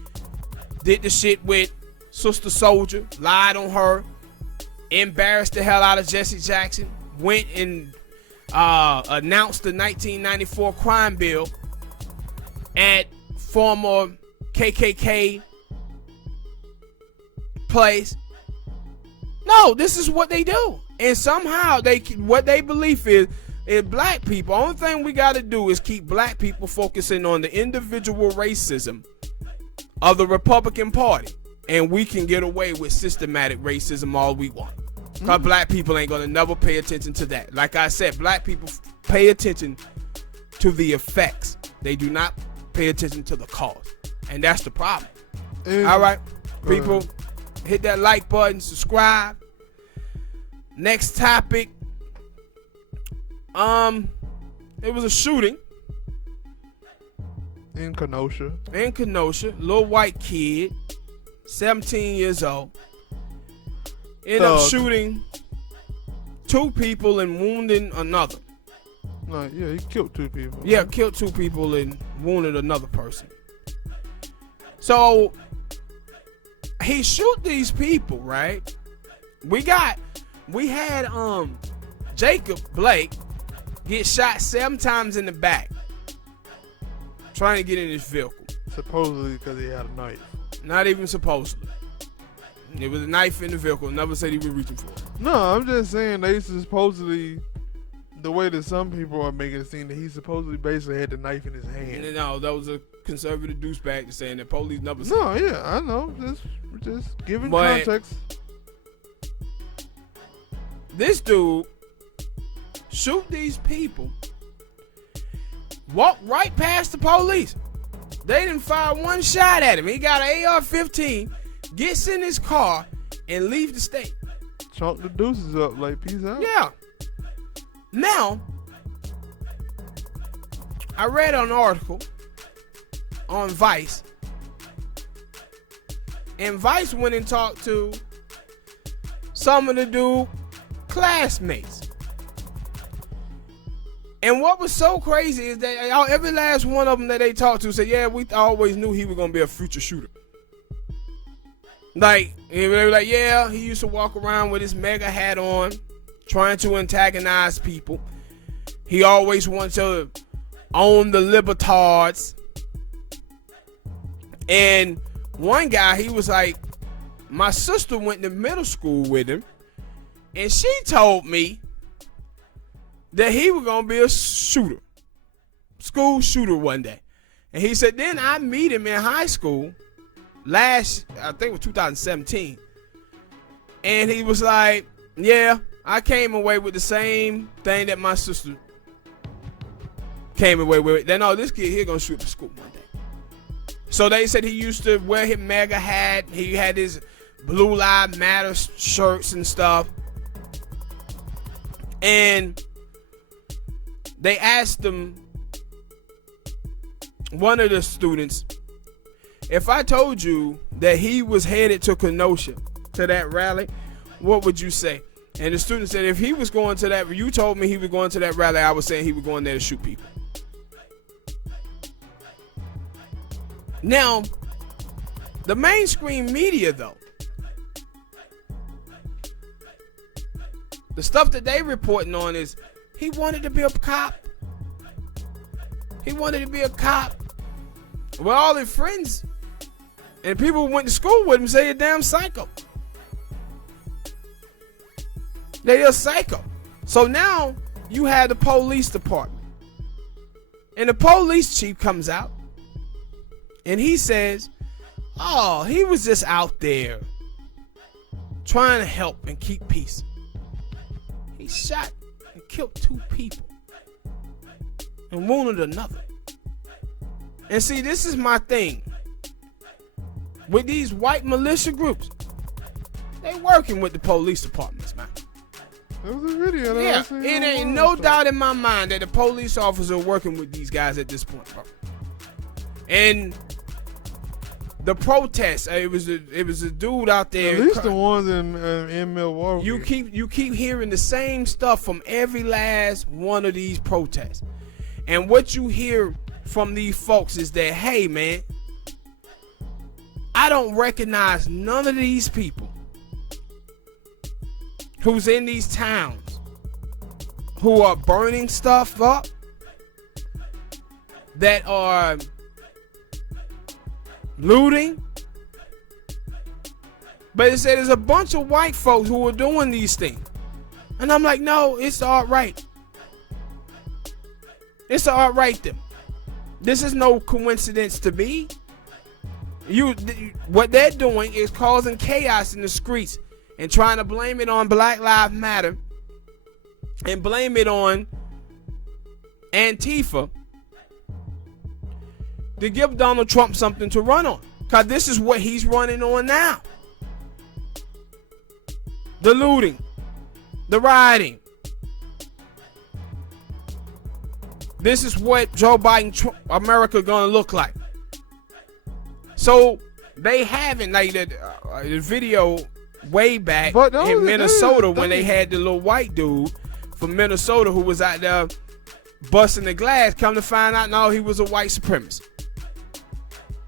Did the shit with Sister Soldier, lied on her, embarrassed the hell out of Jesse Jackson, went and announced the 1994 crime bill at former KKK place. No, this is what they do. And somehow what they believe is black people. Only thing we got to do is keep black people focusing on the individual racism of the Republican Party. And we can get away with systematic racism all we want. Because black people ain't going to never pay attention to that. Like I said, black people pay attention to the effects. They do not pay attention to the cause. And that's the problem. All right, people, hit that like button, subscribe. Next topic. It was a shooting in Kenosha. Little white kid, 17 years old, ended up shooting 2 people and wounding another. He killed 2 people. Yeah, killed 2 people and wounded another person. So he shoot these people, right? We had Jacob Blake get shot 7 times in the back trying to get in his vehicle. Supposedly because he had a knife. Not even supposedly. There was a knife in the vehicle. Never said he was reaching for it. No, I'm just saying they supposedly, the way that some people are making it seem that he supposedly basically had the knife in his hand. No, that was a conservative douchebag saying that police never said. No, yeah, I know. Just giving context. This dude shoot these people, walk right past the police. They didn't fire one shot at him. He got an AR-15, gets in his car, and leaves the state. Chalk the deuces up like peace out. Yeah. Now, I read an article on Vice, and Vice went and talked to some of the dude classmates. And what was so crazy is that every last one of them that they talked to said, yeah, we always knew he was going to be a future shooter. Like, they were like, yeah, he used to walk around with his mega hat on, trying to antagonize people. He always wanted to own the libertards. And one guy, he was like, my sister went to middle school with him, and she told me that he was going to be a shooter, school shooter one day. And he said, then I meet him in high school I think it was 2017. And he was like, yeah, I came away with the same thing that my sister came away with. Then, this kid here going to shoot up the school one day. So they said he used to wear his mega hat. He had his Blue Lives Matter shirts and stuff. And they asked him, one of the students, if I told you that he was headed to Kenosha to that rally, what would you say? And the student said, if he was going to that, you told me he was going to that rally, I was saying he was going there to shoot people. Now, The mainstream media, though, the stuff that they reporting on is he wanted to be a cop. He wanted to be a cop. Well, all his friends and people who went to school with him say you're damn psycho. They're psycho. So now you have the police department. And the police chief comes out and he says, oh, he was just out there trying to help and keep peace. He shot and killed 2 people and wounded another. And see, this is my thing. With these white militia groups, they working with the police departments, man. There was a video. Yeah, it ain't no doubt in my mind that the police officers are working with these guys at this point, bro. And the protests, it was a dude out there. At least the ones in Milwaukee. You keep hearing the same stuff from every last one of these protests, and what you hear from these folks is that, hey, man, I don't recognize none of these people who's in these towns who are burning stuff up, that are looting. But it said there's a bunch of white folks who are doing these things. And I'm like, no, it's all right. It's all right then. This is no coincidence to me. What they're doing is causing chaos in the streets and trying to blame it on Black Lives Matter and blame it on Antifa to give Donald Trump something to run on. Because this is what he's running on now. The looting, the rioting. This is what Joe Biden, America gonna look like. So they haven't, like the video way back in Minnesota when they had the little white dude from Minnesota who was out there busting the glass. Come to find out, no, he was a white supremacist.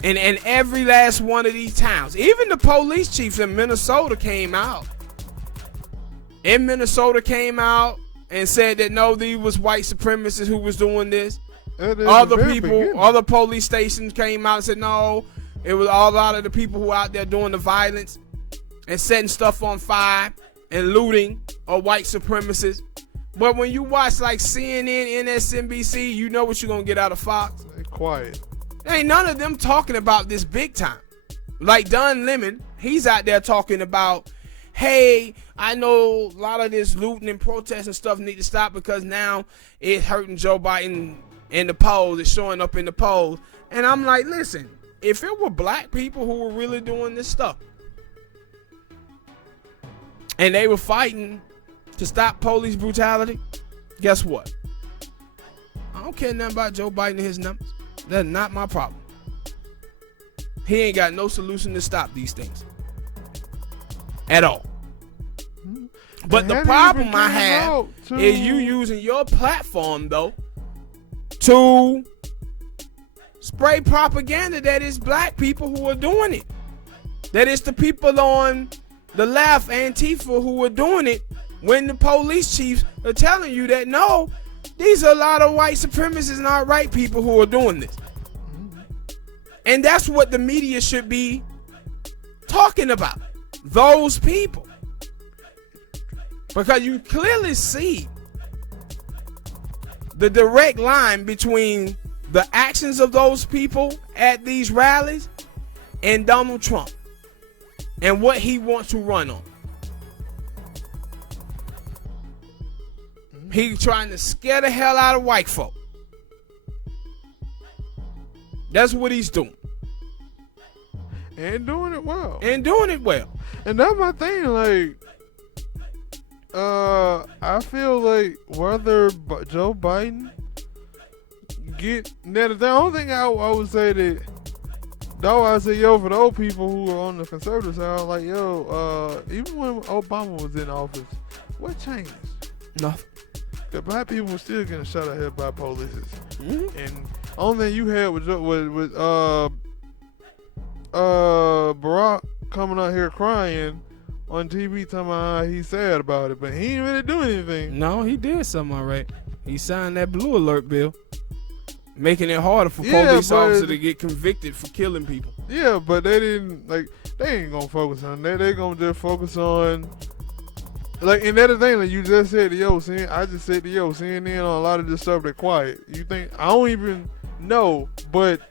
And every last one of these towns, even the police chief in Minnesota came out. And said that no, these was white supremacists who was doing this. Other people, other police stations came out and said no, it was a lot of the people who out there doing the violence and setting stuff on fire and looting are white supremacists. But when you watch like CNN, MSNBC, you know what you're gonna get out of Fox. They're quiet. Ain't none of them talking about this big time. Like Don Lemon, he's out there talking about, hey, I know a lot of this looting and protest and stuff need to stop because now it's hurting Joe Biden in the polls. It's showing up in the polls. And I'm like, listen, if it were black people who were really doing this stuff and they were fighting to stop police brutality, guess what? I don't care nothing about Joe Biden and his numbers. That's not my problem. He ain't got no solution to stop these things at all. But the problem I have is you using your platform, though, to spray propaganda that it's black people who are doing it. That it's the people on the left, Antifa, who are doing it, when the police chiefs are telling you that, no, these are a lot of white supremacists and alt-right people who are doing this. And that's what the media should be talking about. Those people. Because you clearly see the direct line between the actions of those people at these rallies and Donald Trump and what he wants to run on. He's trying to scare the hell out of white folk. That's what he's doing. And doing it well. And that's my thing, like, I feel like whether Joe Biden the only thing I would say that, though, I say, yo, for those people who are on the conservative side, like, yo, even when Obama was in office, what changed? Nothing. The black people were still getting shot at here by police. Mm-hmm. And only thing you had was Barack coming out here crying on TV talking about how he's sad about it, but he ain't really doing anything. No, he did something all right. He signed that blue alert bill, making it harder for police officers to get convicted for killing people. Yeah, but they didn't, like, they ain't gonna focus on that. They gonna just focus on, like, and that's the thing that you just said to I just said to CNN on a lot of this stuff, they're quiet. You think, I don't even know, but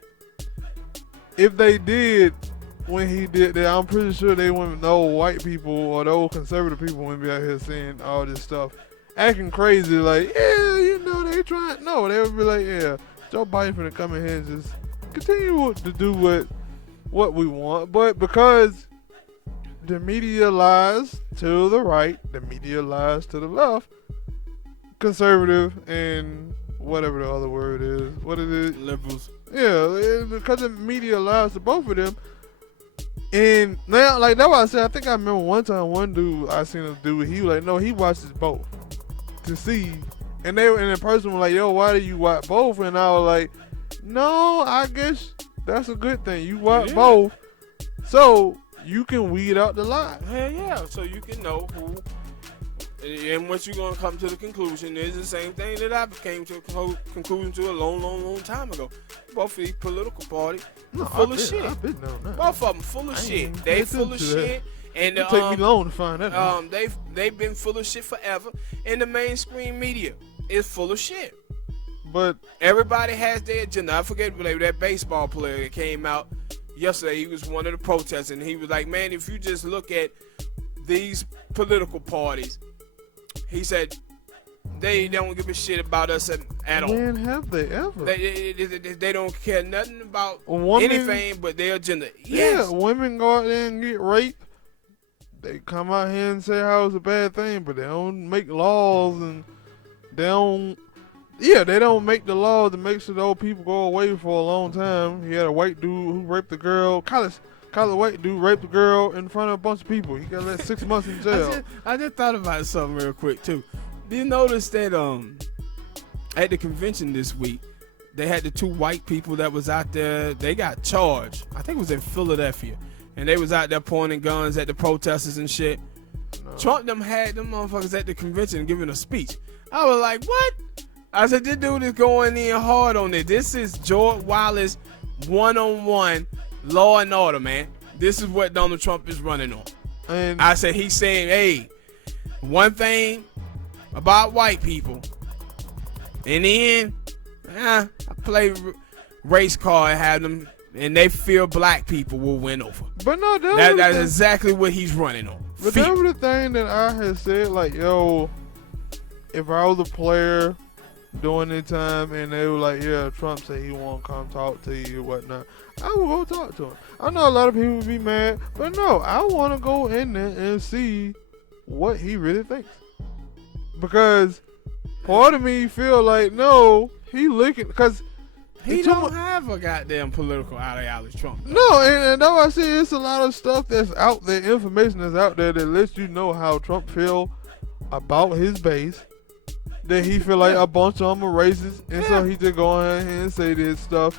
if they did, when he did that, I'm pretty sure they wouldn't know white people or the old conservative people wouldn't be out here saying all this stuff, acting crazy like, yeah, you know, they trying. No, they would be like, yeah, Joe Biden finna come in here and just continue to do what we want. But because the media lies to the right, the media lies to the left, conservative and whatever the other word is, what is it? Liberals. Yeah, because the media lies to both of them. And now, like, that's why I said, I think I remember one time, one dude, I seen a dude, he was like, no, he watches both to see. And the person was like, yo, why do you watch both? And I was like, no, I guess that's a good thing. You watch both, so you can weed out the lie. Hell yeah, so you can know who. And what you're going to come to the conclusion is the same thing that I came to a conclusion to a long time ago. Both of these political parties full of shit. Both of them full of shit. They full of shit. And it take me long to find that out. They've been full of shit forever. And the mainstream media is full of shit. But everybody has their agenda. I forget that baseball player that came out yesterday. He was one of the protesters, and he was like, man, if you just look at these political parties, he said they don't give a shit about us at all. Man, have they ever? They don't care nothing about anything but their agenda. Yes. Yeah, women go out there and get raped. They come out here and say how it's a bad thing, but they don't make laws, and they don't make the laws to make sure those people go away for a long time. He had a white dude who raped a girl, college white dude raped a girl in front of a bunch of people. He got 6 months in jail. I just thought about something real quick too. Do you notice that at the convention this week, they had the two white people that was out there, they got charged. I think it was in Philadelphia. And they was out there pointing guns at the protesters and shit. No. Trump them had them motherfuckers at the convention giving a speech. I was like, what? I said, this dude is going in hard on it. This is George Wallace one-on-one law and order, man. This is what Donald Trump is running on. And I said, he's saying, hey, one thing about white people. In the end, I play race card and have them, and they feel black people will win over. But no, that's exactly what he's running on. But that was the thing that I had said, like, yo, if I was a player during the time and they were like, yeah, Trump said he won't come talk to you or whatnot, I would go talk to him. I know a lot of people would be mad, but no, I want to go in there and see what he really thinks. Because part of me feel like, no, he looking, because he don't have a goddamn political ideology, Trump. No, and that's why I say it's a lot of stuff that's out there, information that's out there that lets you know how Trump feel about his base. That he feel like a bunch of them are racist, and so he just go ahead and say this stuff.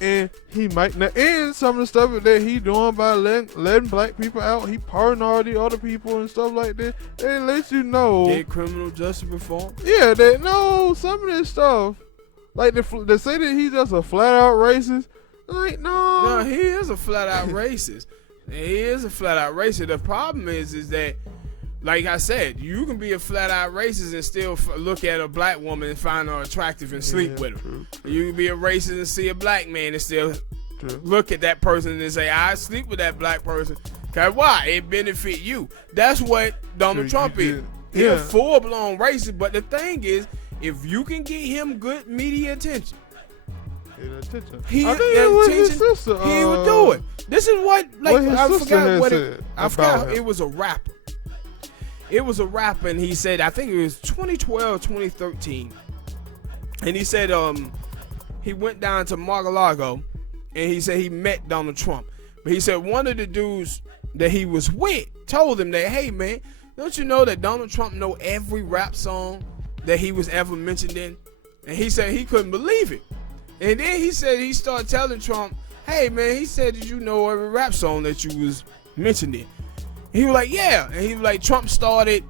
And he might not, and some of the stuff that he doing by letting black people out, he pardoning all the other people and stuff like that. They let you know. Did criminal justice reform? Yeah, they know some of this stuff. Like, they say that he's just a flat out racist. Like, no. No, he is a flat out racist. He is a flat out racist. The problem is that, like I said, you can be a flat out racist and still look at a black woman and find her attractive and sleep with her. True. You can be a racist and see a black man and still look at that person and say, I sleep with that black person. Cause why? It benefit you. That's what Donald Trump is. He's a full blown racist. But the thing is, if you can get him good media attention, he would do it. This is what, like, I forgot what I forgot. It was a rapper. It was a rapper, and he said, I think it was 2012, 2013. And he said he went down to Mar-a-Lago, and he said he met Donald Trump. But he said one of the dudes that he was with told him that, hey, man, don't you know that Donald Trump know every rap song that he was ever mentioned in? And he said he couldn't believe it. And then he said he started telling Trump hey man, he said, did you know every rap song that you was mentioning? He was like, yeah. And he was like, Trump started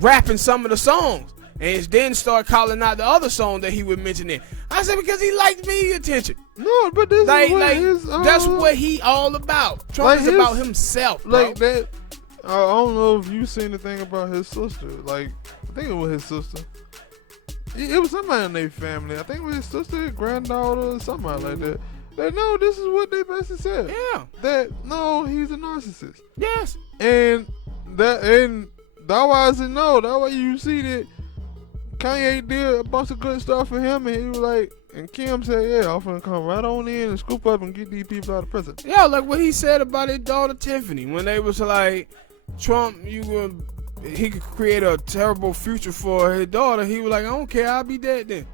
rapping some of the songs and then started calling out the other song that he would mention in. I said, because he liked media attention. No, but this is what his, that's what he all about. Trump is about himself, bro. Like that. I don't know if you seen the thing about his sister. Like, I think it was his sister. It was somebody in their family. I think it was his sister, granddaughter, somebody like that. That no, this is what they basically said. Yeah. That no, he's a narcissist. Yes. And that why I said no. That way you see that Kanye did a bunch of good stuff for him, and he was like, and Kim said, yeah, I'm finna come right on in and scoop up and get these people out of prison. Yeah, like what he said about his daughter Tiffany when they was like, Trump, he could create a terrible future for his daughter. He was like, I don't care, I'll be dead then.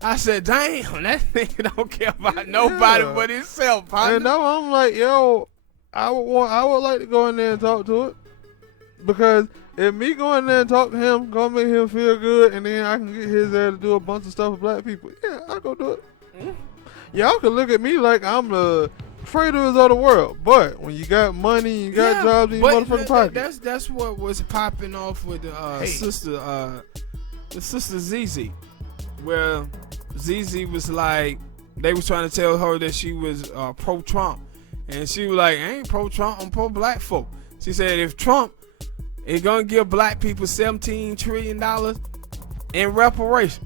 I said, damn, that nigga don't care about nobody but himself, partner. And now I'm like, yo, I would like to go in there and talk to it, because if me go in there and talk to him, gonna make him feel good, and then I can get his ass to do a bunch of stuff with black people. Yeah, I'll go do it. Y'all can look at me like I'm the traitors of the world, but when you got money, you got jobs in your motherfucking pocket. That's what was popping off with the sister ZZ, where ZZ was like, they was trying to tell her that she was pro-Trump, and she was like, I ain't pro-Trump, I'm pro-black folk. She said, if Trump is gonna give black people $17 trillion in reparations,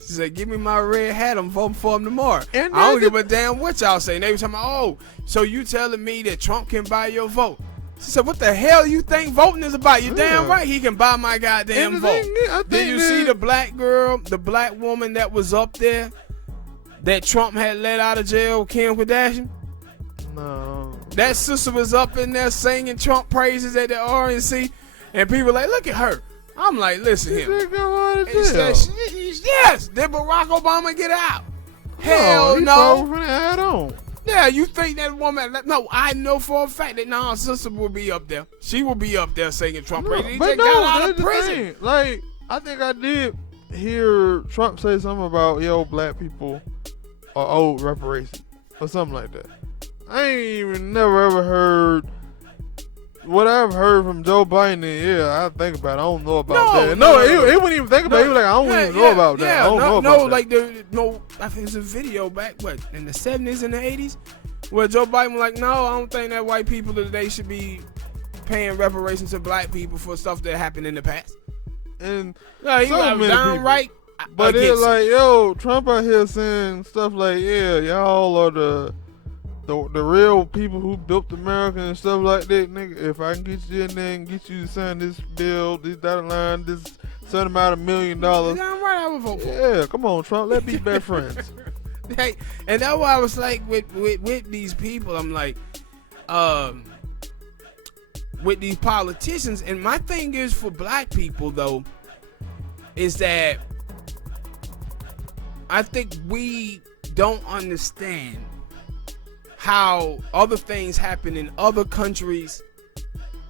she said, give me my red hat, I'm voting for him tomorrow. And I don't give a damn what y'all say. And they were talking about, oh, so you telling me that Trump can buy your vote? She said, what the hell you think voting is about? You damn right he can buy my goddamn vote. Did you see the black girl, the black woman that was up there that Trump had let out of jail, Kim Kardashian? No. That sister was up in there singing Trump praises at the RNC, and people were like, look at her. I'm like, listen here. Yes, did Barack Obama get out? Hell no. Yeah, you think that woman? No, I know for a fact that our sister will be up there. She will be up there singing Trump praises. He just got out of prison. Like, I think I did hear Trump say something about, yo, black people are owed reparations or something like that. I ain't even never ever heard what I've heard from Joe Biden. Yeah, I think about it. I don't know about that. No, he wouldn't even think about it. He was like, I don't even know about that. I don't know about that. I think it's a video back, in the 70s and the 80s, where Joe Biden was like, no, I don't think that white people today should be paying reparations to black people for stuff that happened in the past. And he was downright. But it's like, yo, Trump out here saying stuff like, yeah, y'all are the real people who built America and stuff like that, nigga. If I can get you in there and get you to sign this bill, this dotted line, this certain amount of $1 million. Yeah, right, I would vote for. Yeah, come on, Trump. Let's be best friends. Hey, and that's why I was like, with these people, I'm like, with these politicians, and my thing is for black people though, is that I think we don't understand how other things happen in other countries,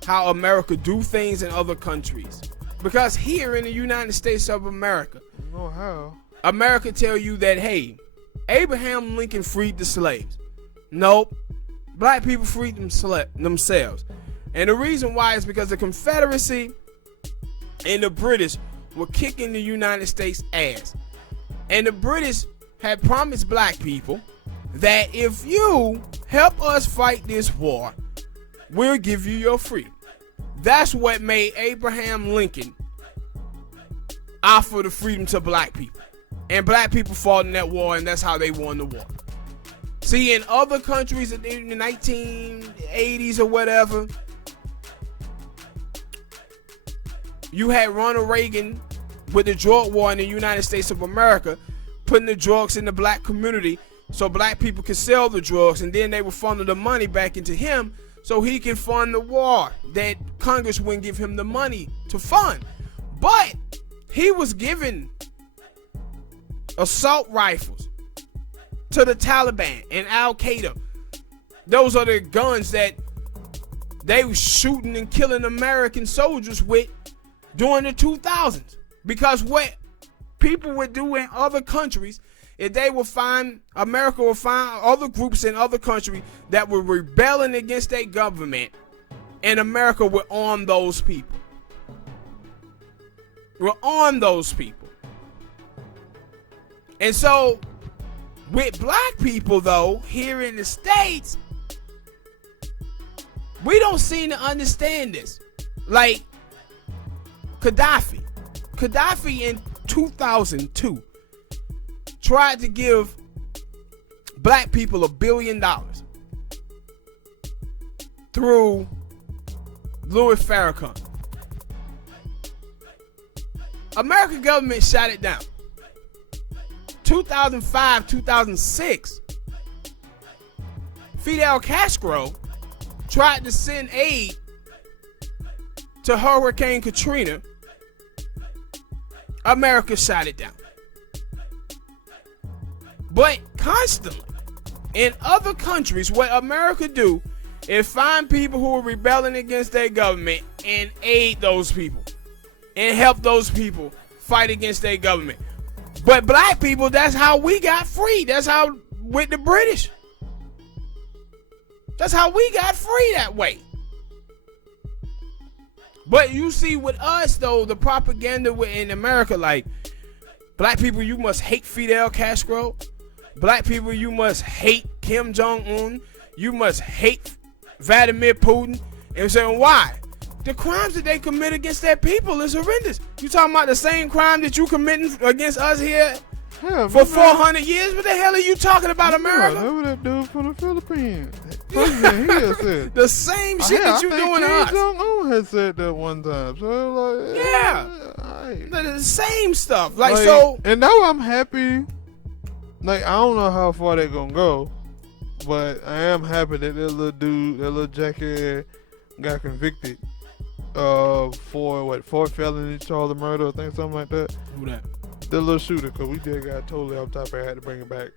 how America do things in other countries. Because here in the United States of America, know how America tell you that, hey, Abraham Lincoln freed the slaves. Nope. Black people freed themselves. And the reason why is because the Confederacy and the British were kicking the United States ass. And the British had promised black people that if you help us fight this war, we'll give you your freedom. That's what made Abraham Lincoln offer the freedom to black people. And black people fought in that war, and that's how they won the war. See, in other countries in the 1980s or whatever, you had Ronald Reagan with the drug war in the United States of America, putting the drugs in the black community so black people could sell the drugs, and then they would funnel the money back into him so he can fund the war that Congress wouldn't give him the money to fund. But he was giving assault rifles to the Taliban and Al Qaeda. Those are the guns that they were shooting and killing American soldiers with during the 2000s. Because what people would do in other countries if they will find, America will find other groups in other countries that were rebelling against their government, and America will arm those people. Will arm those people. And so, with black people, though, here in the States, we don't seem to understand this. Like, Gaddafi in 2002 tried to give black people $1 billion through Louis Farrakhan. American government shot it down. 2005, 2006, Fidel Castro tried to send aid to Hurricane Katrina. America shot it down. But constantly, in other countries, what America do is find people who are rebelling against their government and aid those people and help those people fight against their government. But black people, that's how we got free. That's how, with the British. That's how we got free that way. But you see with us, though, the propaganda in America, like, black people, you must hate Fidel Castro. Black people, you must hate Kim Jong-un. You must hate Vladimir Putin. And saying, why? The crimes that they commit against their people is horrendous. You talking about the same crime that you committing against us here for 400 years? What the hell are you talking about, America? Remember that dude from the Philippines? Said, the same shit that you doing to us. Kim Jong-un had said that one time. So like, the same stuff. Like so. And now I'm happy. Like, I don't know how far they're gonna go, but I am happy that little dude, that little jackass, got convicted for felony charge of murder, I think, something like that. Who that? The little shooter, because we did got totally off topic. I had to bring it back.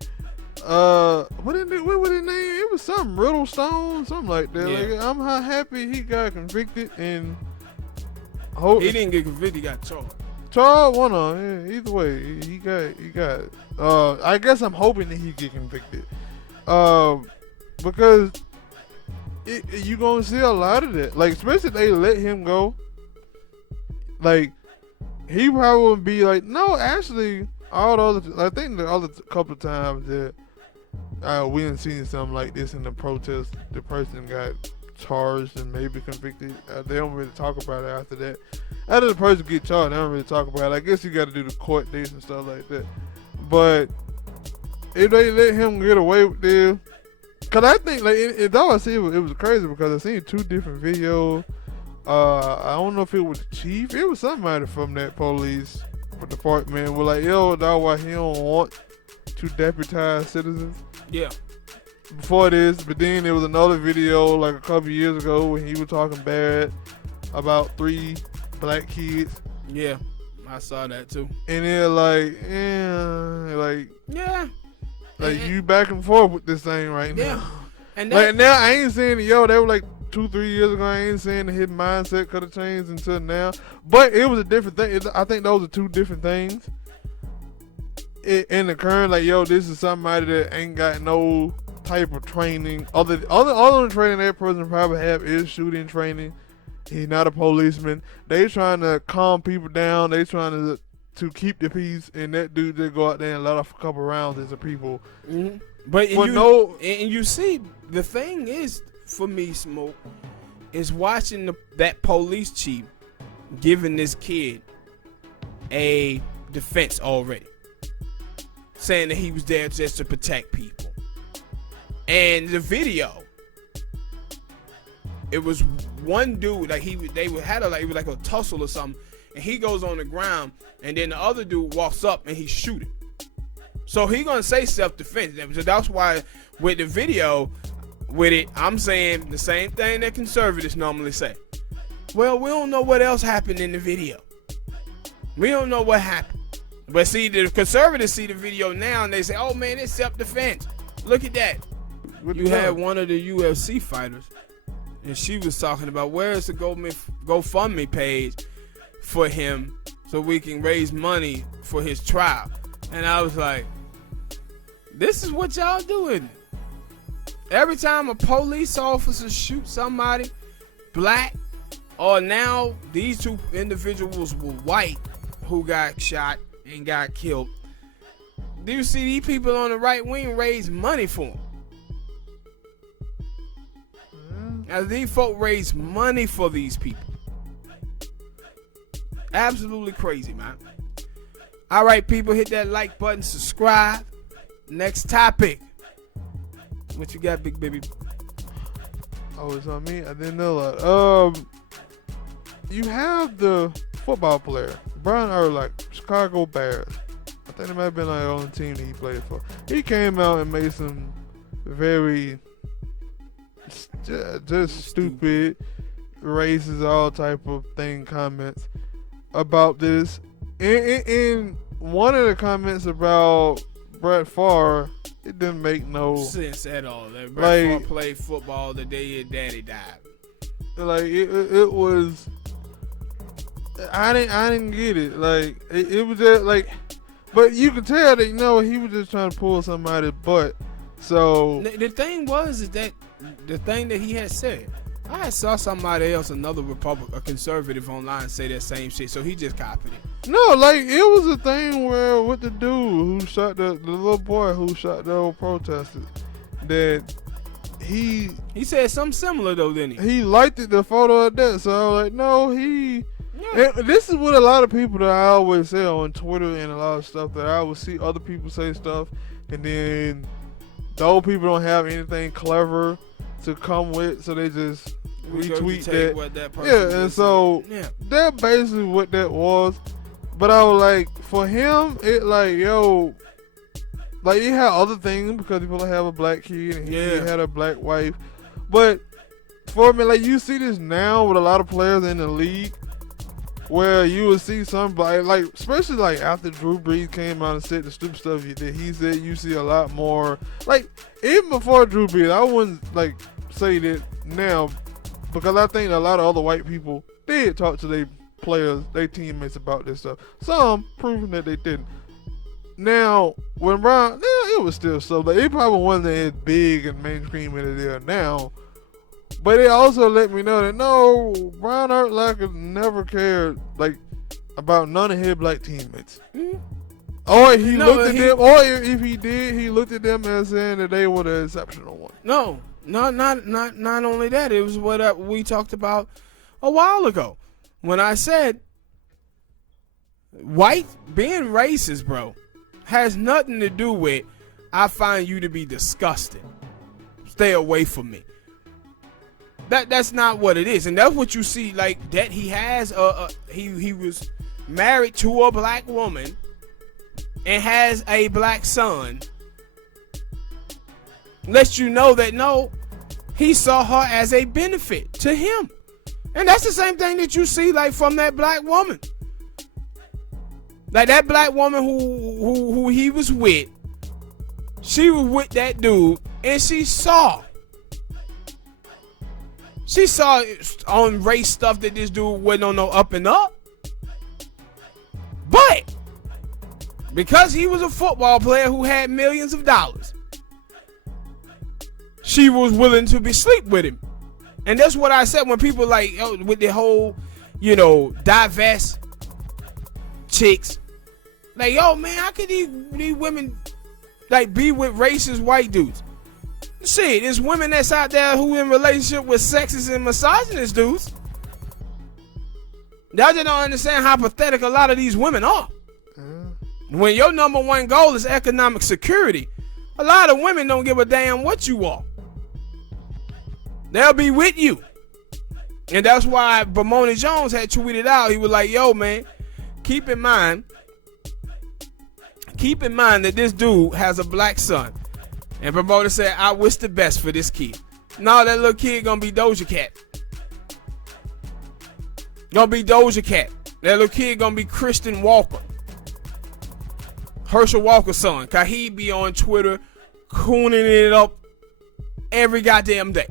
What was his name? It was something Riddlestone, something like that. Yeah. Like, I'm happy he got convicted, and he didn't get convicted. He got charged. Charged, one on. Yeah, either way, he got. I guess I'm hoping that he get convicted, because you gonna see a lot of that. Like, especially if they let him go. Like, he probably would be like, no, actually, all the other. I think the other couple of times that we didn't see something like this in the protest, the person got charged and maybe convicted. They don't really talk about it after that. After the person get charged, they don't really talk about it. I guess you got to do the court dates and stuff like that. But if they let him get away with this, because I think, like, though I see it was crazy because I seen 2 different videos. I don't know if it was the chief. It was somebody from that police department was like, yo, that's why he don't want to deputize citizens. Yeah. Before this, but then there was another video like a couple years ago when he was talking bad about 3 black kids. Yeah, I saw that too. And they're like, you back and forth with this thing right now. And like, now I ain't saying they were like 2-3 years ago. I ain't saying his mindset could have changed until now, but it was a different thing. I think those are 2 different things. In the current, like, this is somebody that ain't got no type of training. Other training that person probably have is shooting training. He's not a policeman. They trying to calm people down. They trying to keep the peace, and that dude just go out there and let off a couple rounds as a people. Mm-hmm. But you see, the thing is, for me, Smoke, is watching that police chief giving this kid a defense already, saying that he was there just to protect people. And the video, it was one dude, like they had a tussle or something, and he goes on the ground, and then the other dude walks up and he shoot him. So he gonna say self-defense. So that's why with the video, with it, I'm saying the same thing that conservatives normally say. Well, we don't know what else happened in the video. We don't know what happened. But see, the conservatives see the video now and they say, oh man, it's self-defense. Look at that. You had one of the UFC fighters, and she was talking about where is the GoFundMe page for him so we can raise money for his trial. And I was like, This is what y'all doing. Every time a police officer shoots somebody, black, or now these two individuals were white who got shot and got killed. Do you see these people on the right wing raise money for them? As these folk raise money for these people. Absolutely crazy, man. All right, people, hit that like button, subscribe. Next topic. What you got, big baby? Oh, it's on me? I didn't know that. You have the football player, Brian Urlacher, Chicago Bears. I think it might have been like on the team that he played for. He came out and made some very just stupid, racist, all type of thing comments about this. In one of the comments about Brett Favre, it didn't make no sense at all. That Brett Favre played football the day his daddy died. Like it was. I didn't get it. Like it was just like, but you could tell that he was just trying to pull somebody's butt. So the thing was is that the thing that he had said. I saw somebody else, another a conservative online, say that same shit. So he just copied it. No, like it was a thing where with the dude who shot the little boy who shot the old protesters, that he said something similar though, didn't he? He liked the photo of that. So I was like, no, he. Yeah. This is what a lot of people that I always say on Twitter and a lot of stuff that I would see other people say stuff, and then those people don't have anything clever to come with, so they just retweet that. What that person and so that's basically what that was. But I was like, for him, it like like he had other things because he probably have a black kid and he had a black wife. But for me, like you see this now with a lot of players in the league, where you would see somebody like, especially like after Drew Brees came out and said the stupid stuff that he said, you see a lot more. Like even before Drew Brees, I wouldn't like say that now, because I think a lot of other white people did talk to their players, their teammates about this stuff. Some proving that they didn't. Now when Brian, it was still so, but it probably wasn't as big and mainstream as it is now. But it also let me know that no, Brian Urlacher never cared like about none of his black teammates. Mm-hmm. Or he looked at them, or if he did, he looked at them as saying that they were the exceptional one. No, not only that. It was what we talked about a while ago when I said white being racist, bro, has nothing to do with I find you to be disgusting. Stay away from me. That's not what it is, and that's what you see. Like that, he has he was married to a black woman and has a black son. Lets you know that no, he saw her as a benefit to him, and that's the same thing that you see like from that black woman. Like that black woman who he was with, she was with that dude, and she saw on race stuff that this dude wasn't on no up and up. But because he was a football player who had millions of dollars, she was willing to be sleep with him. And that's what I said when people like with the whole, divest chicks. Like, yo, man, how could these women like be with racist white dudes? Shit, there's women that's out there who in relationship with sexist and misogynist dudes. Y'all just don't understand how pathetic a lot of these women are. When your number one goal is economic security, a lot of women don't give a damn what you are. They'll be with you. And that's why Bomoni Jones had tweeted out, he was like, yo, man, keep in mind that this dude has a black son. And promoter said, I wish the best for this kid. No, that little kid gonna be Doja Cat. That little kid gonna be Christian Walker. Herschel Walker's son. Cause he be on Twitter cooning it up every goddamn day.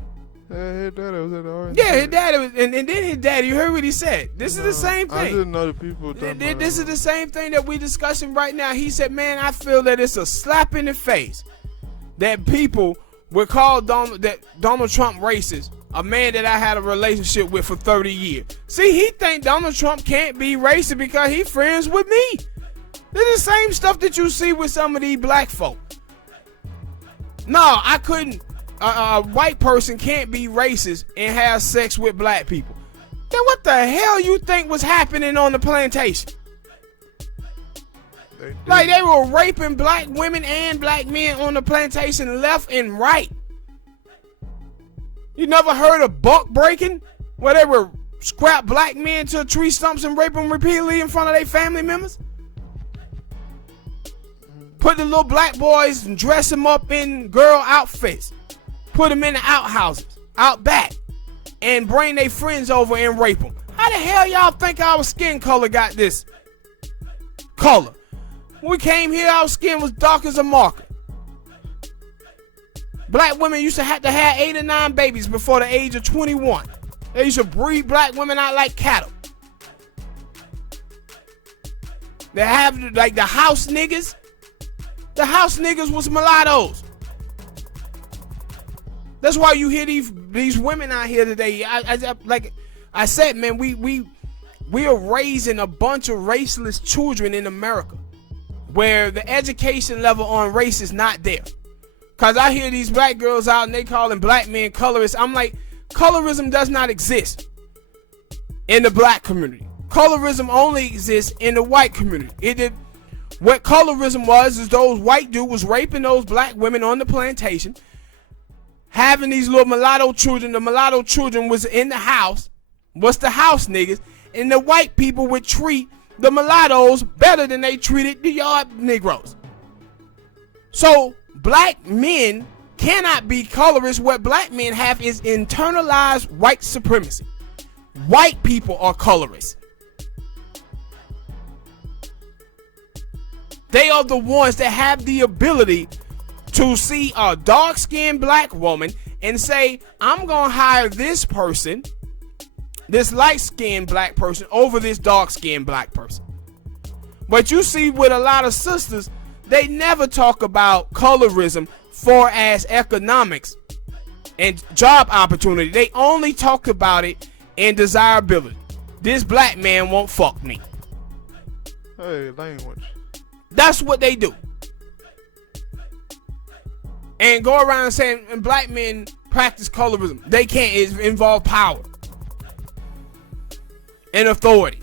His daddy was at the RNC. Yeah, his daddy was, and then his daddy. You heard what he said. This is the same thing. I didn't know the people. This is the same thing that we discussing right now. He said, "Man, I feel that it's a slap in the face that people would call Donald Trump racist. A man that I had a relationship with for 30 years. See, he think Donald Trump can't be racist because he friends with me. This is the same stuff that you see with some of these black folk. No, I couldn't. A white person can't be racist and have sex with black people. Then what the hell you think was happening on the plantation? Like they were raping black women and black men on the plantation left and right. You never heard of buck breaking? Where they were scrap black men to tree stumps and rape them repeatedly in front of their family members? Put the little black boys and dress them up in girl outfits. Put them in the outhouses, out back, and bring their friends over and rape them. How the hell y'all think our skin color got this color? When we came here, our skin was dark as a marker. Black women used to have 8 or 9 babies before the age of 21. They used to breed black women out like cattle. They have like the house niggas. The house niggas was mulattoes. That's why you hear these women out here today. Like I said, man, we are raising a bunch of raceless children in America, where the education level on race is not there. Cause I hear these black girls out and they calling black men colorists. I'm like, colorism does not exist in the black community. Colorism only exists in the white community. What colorism was is those white dudes was raping those black women on the plantation, having these little mulatto children. The mulatto children was in the house, was the house niggas, and the white people would treat the mulattoes better than they treated the yard Negroes. So black men cannot be colorists. What black men have is internalized white supremacy. White people are colorists. They are the ones that have the ability to see a dark-skinned black woman and say, I'm going to hire this person, this light-skinned black person, over this dark-skinned black person. But you see with a lot of sisters, they never talk about colorism for as economics and job opportunity. They only talk about it in desirability. This black man won't fuck me. Hey, language. That's what they do. And go around saying black men practice colorism. They can't. It involves power and authority.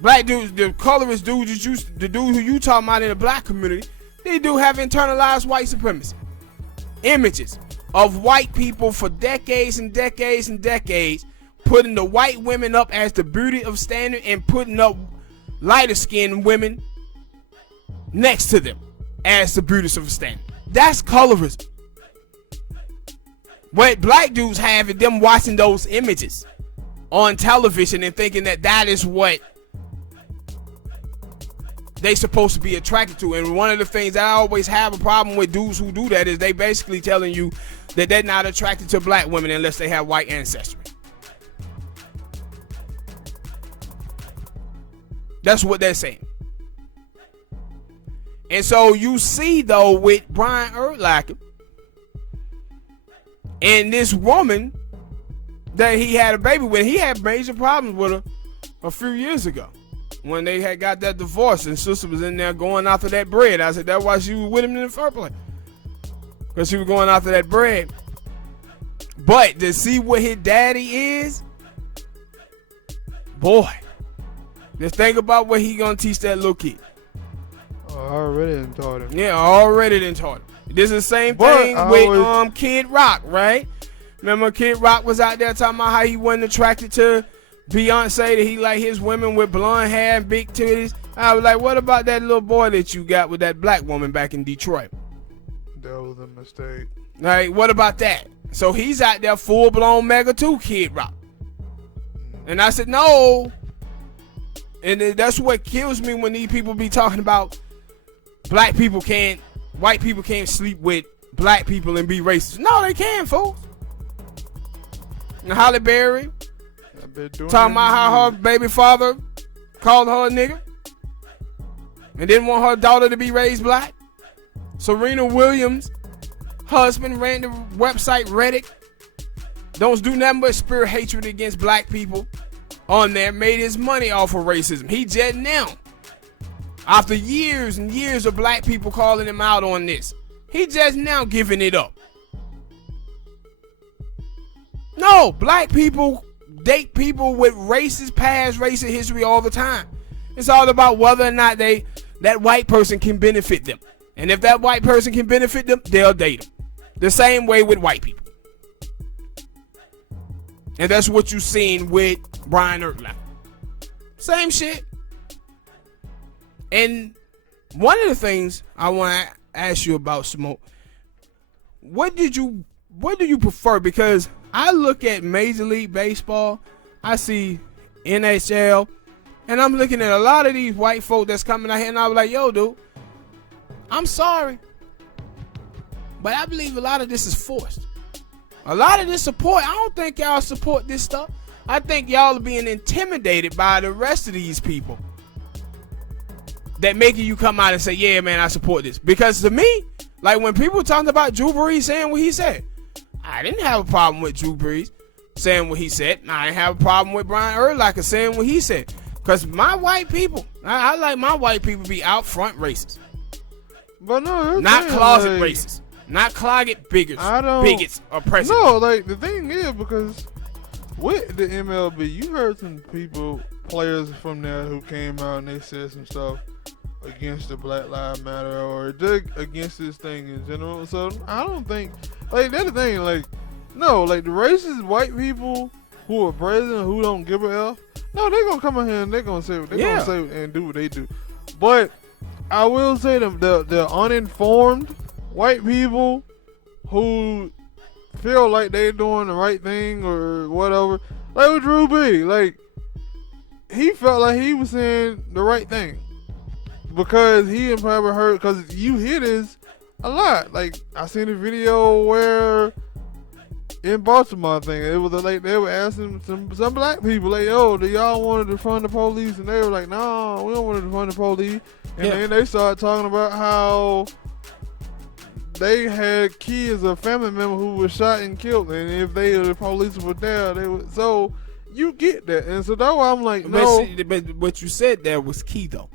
Black dudes, the colorist dudes, the dude who you talking about in the black community, they do have internalized white supremacy. Images of white people for decades and decades and decades, putting the white women up as the beauty of standard and putting up lighter skinned women next to them as the beauty of standard. That's colorism. What black dudes have is them watching those images on television and thinking that that is what they supposed to be attracted to. And one of the things I always have a problem with dudes who do that is they basically telling you that they're not attracted to black women unless they have white ancestry. That's what they're saying. And so you see though with Brian Urlacher and this woman that he had a baby with, he had major problems with her a few years ago when they had got that divorce and sister was in there going after that bread. I said that's why she was with him in the first place, because she was going after that bread. But to see what his daddy is, boy, just think about what he gonna teach that little kid. I already done taught him. Yeah, already done taught him. This is the same thing with Kid Rock, right? Remember Kid Rock was out there talking about how he wasn't attracted to Beyonce, that he like his women with blonde hair and big titties. I was like, what about that little boy that you got with that black woman back in Detroit? That was a mistake. Like, what about that? So he's out there full-blown mega too, Kid Rock. And I said, no. And that's what kills me when these people be talking about white people can't sleep with black people and be racist. No, they can, folks. Halle Berry Talking talking about how her baby father called her a nigger and didn't want her daughter to be raised black. Serena Williams' husband ran the website Reddit. Don't do nothing but spear hatred against black people on there. Made his money off of racism. He just now, after years and years of black people calling him out on this, he just now giving it up. No, black people date people with racist past, racist history all the time. It's all about whether or not that white person can benefit them. And if that white person can benefit them, they'll date them. The same way with white people. And that's what you've seen with Brian Urlacher. Same shit. And one of the things I want to ask you about, Smoke, what do you prefer? Because I look at Major League Baseball, I see NHL, and I'm looking at a lot of these white folk that's coming out here, and I was like, yo, dude, I'm sorry, but I believe a lot of this is forced. A lot of this support, I don't think y'all support this stuff. I think y'all are being intimidated by the rest of these people that making you come out and say, yeah, man, I support this. Because to me, like when people talking about Drew Brees saying what he said, I didn't have a problem with Drew Brees saying what he said. I didn't have a problem with Brian Urlacher saying what he said. Because my white people, I like my white people to be out front racist. But no, not closet racist. Not closet bigots or presidents. No, like the thing is, because with the MLB, you heard some people, players from there who came out and they said some stuff against the Black Lives Matter or just against this thing in general. So I don't think, like, that's the thing, like, no, like the racist white people who are brazen, who don't give a F, no, they're gonna come in here and they're gonna say what they're gonna say and do what they do. But I will say the uninformed white people who feel like they're doing the right thing or whatever, like with Drew B, like he felt like he was saying the right thing because he had probably heard, because you hear this a lot. Like I seen a video where in Baltimore, I think it was like they were asking some black people, like, yo, do y'all want to defund the police? And they were like, no, we don't want to defund the police. And then they started talking about how they had kids or family members who were shot and killed, and if the police were there, they would. So you get that, and so that's why I'm like, no. But what you said there was key, though.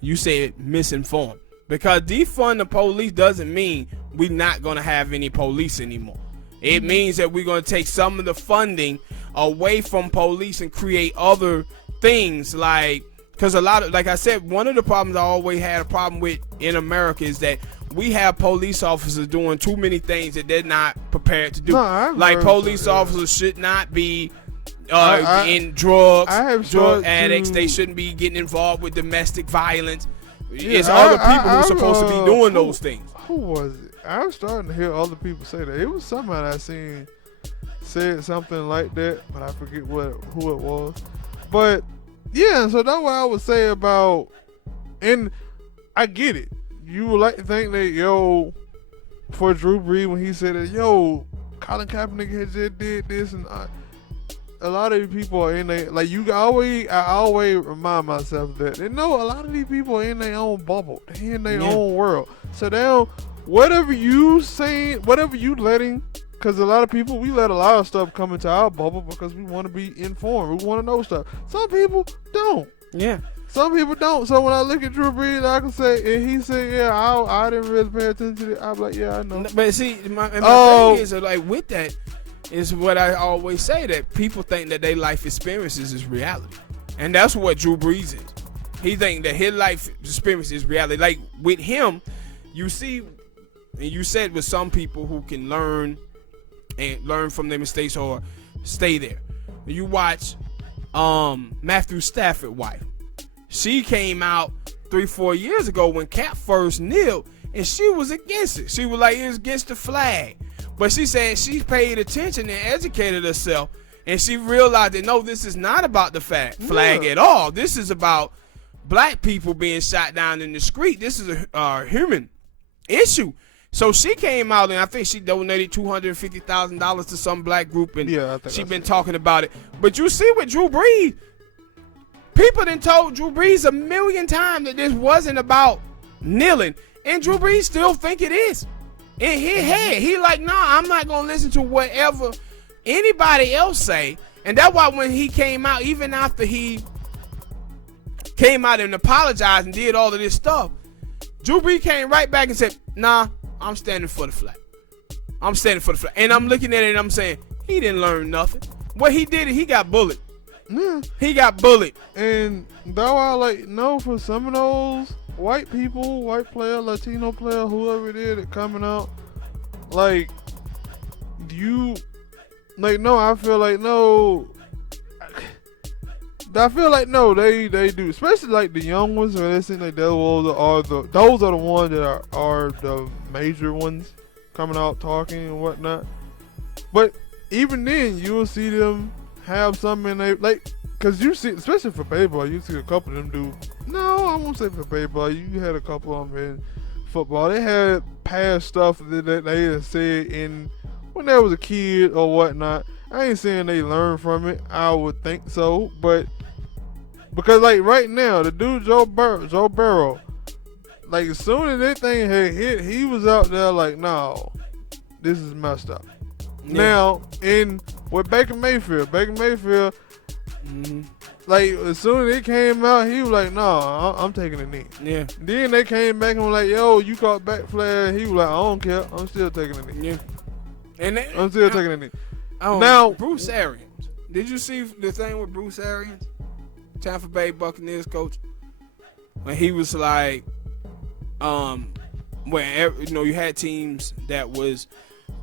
You said misinformed, because defund the police doesn't mean we're not gonna have any police anymore. It means that we're gonna take some of the funding away from police and create other things, like, because a lot of, like I said, one of the problems I always had a problem with in America is that we have police officers doing too many things that they're not prepared to do. Like police officers should not be in drug addicts. They shouldn't be getting involved with domestic violence. It's other people who are supposed to be doing those things. Who was it? I was starting to hear other people say that. It was somebody I seen said something like that, but I forget who it was. But yeah, so that's what I would say about, and I get it. You would like to think that, yo, for Drew Brees when he said that, yo, Colin Kaepernick had just did this, and a lot of these people are in there, like I always remind myself that they know a lot of these people are in their own bubble, they in their own world. So now, whatever you saying, whatever you letting, because a lot of people, we let a lot of stuff come into our bubble because we want to be informed, we want to know stuff. Some people don't. Yeah. Some people don't. So when I look at Drew Brees, I can say, and he said, yeah, I didn't really pay attention to it. I'm like, yeah, I know. But see, my thing is, like, with that, is what I always say, that people think that their life experiences is reality. And that's what Drew Brees is. He think that his life experience is reality. Like, with him, you see, and you said with some people who can learn from their mistakes or stay there. You watch Matthew Stafford's wife. She came out 3-4 years ago when Cap first kneeled, and she was against it. She was like, it was against the flag. But she said she paid attention and educated herself, and she realized that, no, this is not about the flag at all. This is about black people being shot down in the street. This is a human issue. So she came out and I think she donated $250,000 to some black group, and Yeah, I think she been talking about it. But you see with Drew Brees, people done told Drew Brees a million times that this wasn't about kneeling, and Drew Brees still think it is. In his head, he like, nah, I'm not gonna listen to whatever anybody else say. And that's why when he came out, even after he came out and apologized and did all of this stuff, Drew Brees came right back and said, nah, I'm standing for the flag. I'm standing for the flag. And I'm looking at it and I'm saying, he didn't learn nothing. What he did, he got bullied. Yeah. He got bullied. And though I like know for some of those white people, white player, Latino player, whoever it is that coming out, like you, like no, I feel like no. I feel like no, they do, especially like the young ones. Where they seem like those are the ones that are the major ones coming out talking and whatnot. But even then, you will see them have something in they like, cause you see, especially for baseball, you see a couple of them do. No, I won't say for baseball. You had a couple of them in football. They had past stuff that they had said in when they was a kid or whatnot. I ain't saying they learned from it. I would think so, but because like right now, the dude Joe Burrow, like as soon as that thing had hit, he was out there like, no, this is messed up. Yeah. Now with Baker Mayfield, mm-hmm. like as soon as it came out, he was like, no, I'm taking a knee. Yeah. Then they came back and were like, yo, you caught back flag. He was like, I don't care, I'm still taking a knee. Yeah. And I'm still taking a knee. Now, Bruce Arians. Did you see the thing with Bruce Arians, Tampa Bay Buccaneers coach, when he was like, when you had teams that was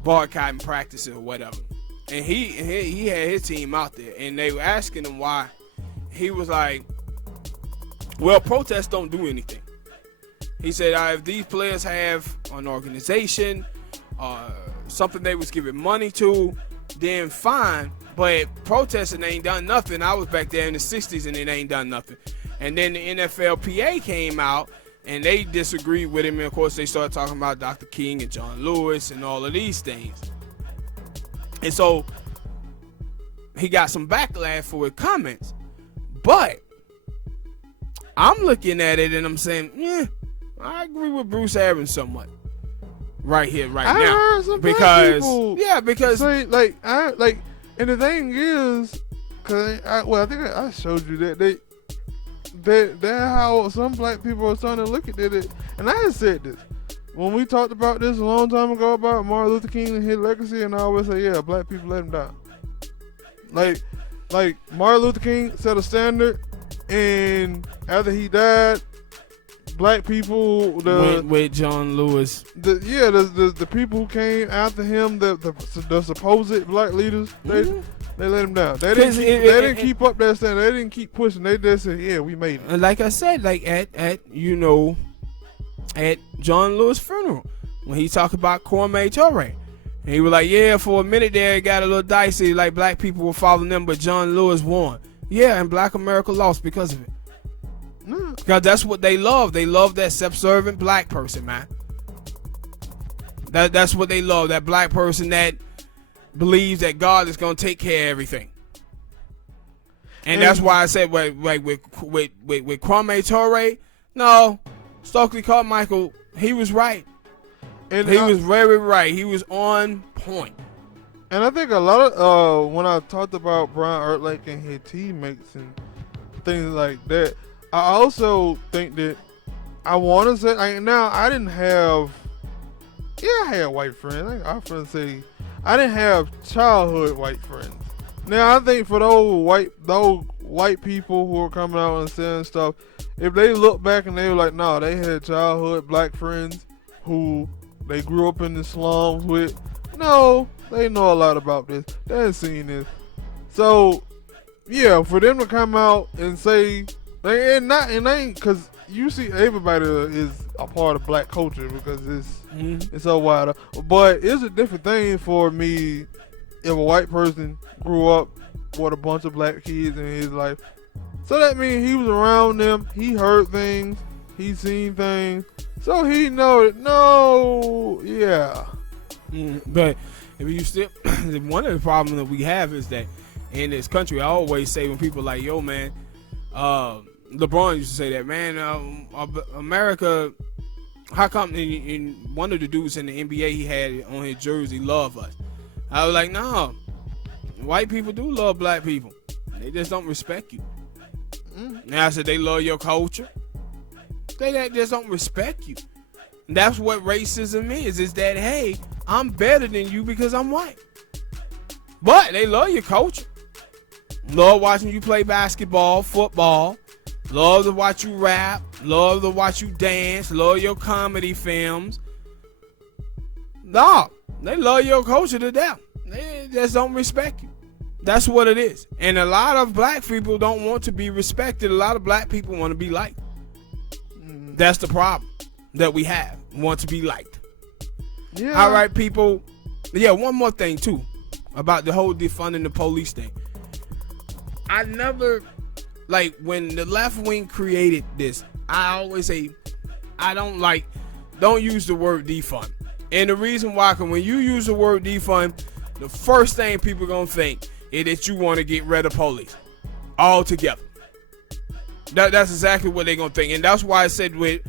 boycotting practices or whatever, and he had his team out there, and they were asking him why. He was like, well, protests don't do anything. He said, if these players have an organization, something they was giving money to, then fine, but protesting ain't done nothing. I was back there in the 60s and it ain't done nothing. And then the NFLPA came out and they disagreed with him, and of course they started talking about Dr. King and John Lewis and all of these things. And so he got some backlash for his comments. But I'm looking at it and I'm saying, yeah, I agree with Bruce Arians somewhat. Right here, right now. I heard some people because say, and the thing is, I think I showed you that how some black people are starting to look at it. And I had said this when we talked about this a long time ago about Martin Luther King and his legacy, and I always say, yeah, black people let him down. Like Martin Luther King set a standard, and after he died, black people with John Lewis, the people who came after him, the supposed black leaders, they let him down. They didn't keep up that standard. They didn't keep pushing. They just said, yeah, we made it. And like I said, like at John Lewis' funeral, when he talked about Kwame Ture, and he was like, yeah, for a minute there it got a little dicey, like black people were following them, but John Lewis won. Yeah, and Black America lost because of it. Because that's what they love. They love that subservient black person, man. That's what they love. That black person that believes that God is going to take care of everything. And that's why I said, with Kwame Ture, no, Stokely Carmichael, he was right. And he was very right. He was on point. And I think a lot of when I talked about Brian Urlacher and his teammates and things like that, I also think that I want to say, I didn't have, I had white friends. I'm going to say, I didn't have childhood white friends. Now, I think for those white people who are coming out and saying stuff, if they look back and they were like, no, they had childhood black friends who they grew up in the slums with, no, they know a lot about this. They ain't seen this. So, yeah, for them to come out and say, and ain't because you see everybody is a part of black culture because it's so wide. But it's a different thing for me if a white person grew up with a bunch of black kids in his life. So that means he was around them, he heard things, He seen things, so he know it. No, yeah. But if you still, one of the problems that we have is that in this country, I always say when people like, yo, man, LeBron used to say that, man, America, how come in one of the dudes in the NBA he had on his jersey, love us? I was like, no, white people do love black people. They just don't respect you. Now I said they love your culture. They just don't respect you. And that's what racism is that, hey, I'm better than you because I'm white. But they love your culture. Love watching you play basketball, football. Love to watch you rap. Love to watch you dance. Love your comedy films. No, they love your culture to death. They just don't respect you. That's what it is. And a lot of black people don't want to be respected. A lot of black people want to be liked. That's the problem that we have. Want to be liked. Yeah. All right, people. Yeah, one more thing, too, about the whole defunding the police thing. I never, like, when the left wing created this, I always say, don't use the word defund. And the reason why, because when you use the word defund, the first thing people are going to think is that you want to get rid of police altogether. That's exactly what they're going to think. And that's why I said with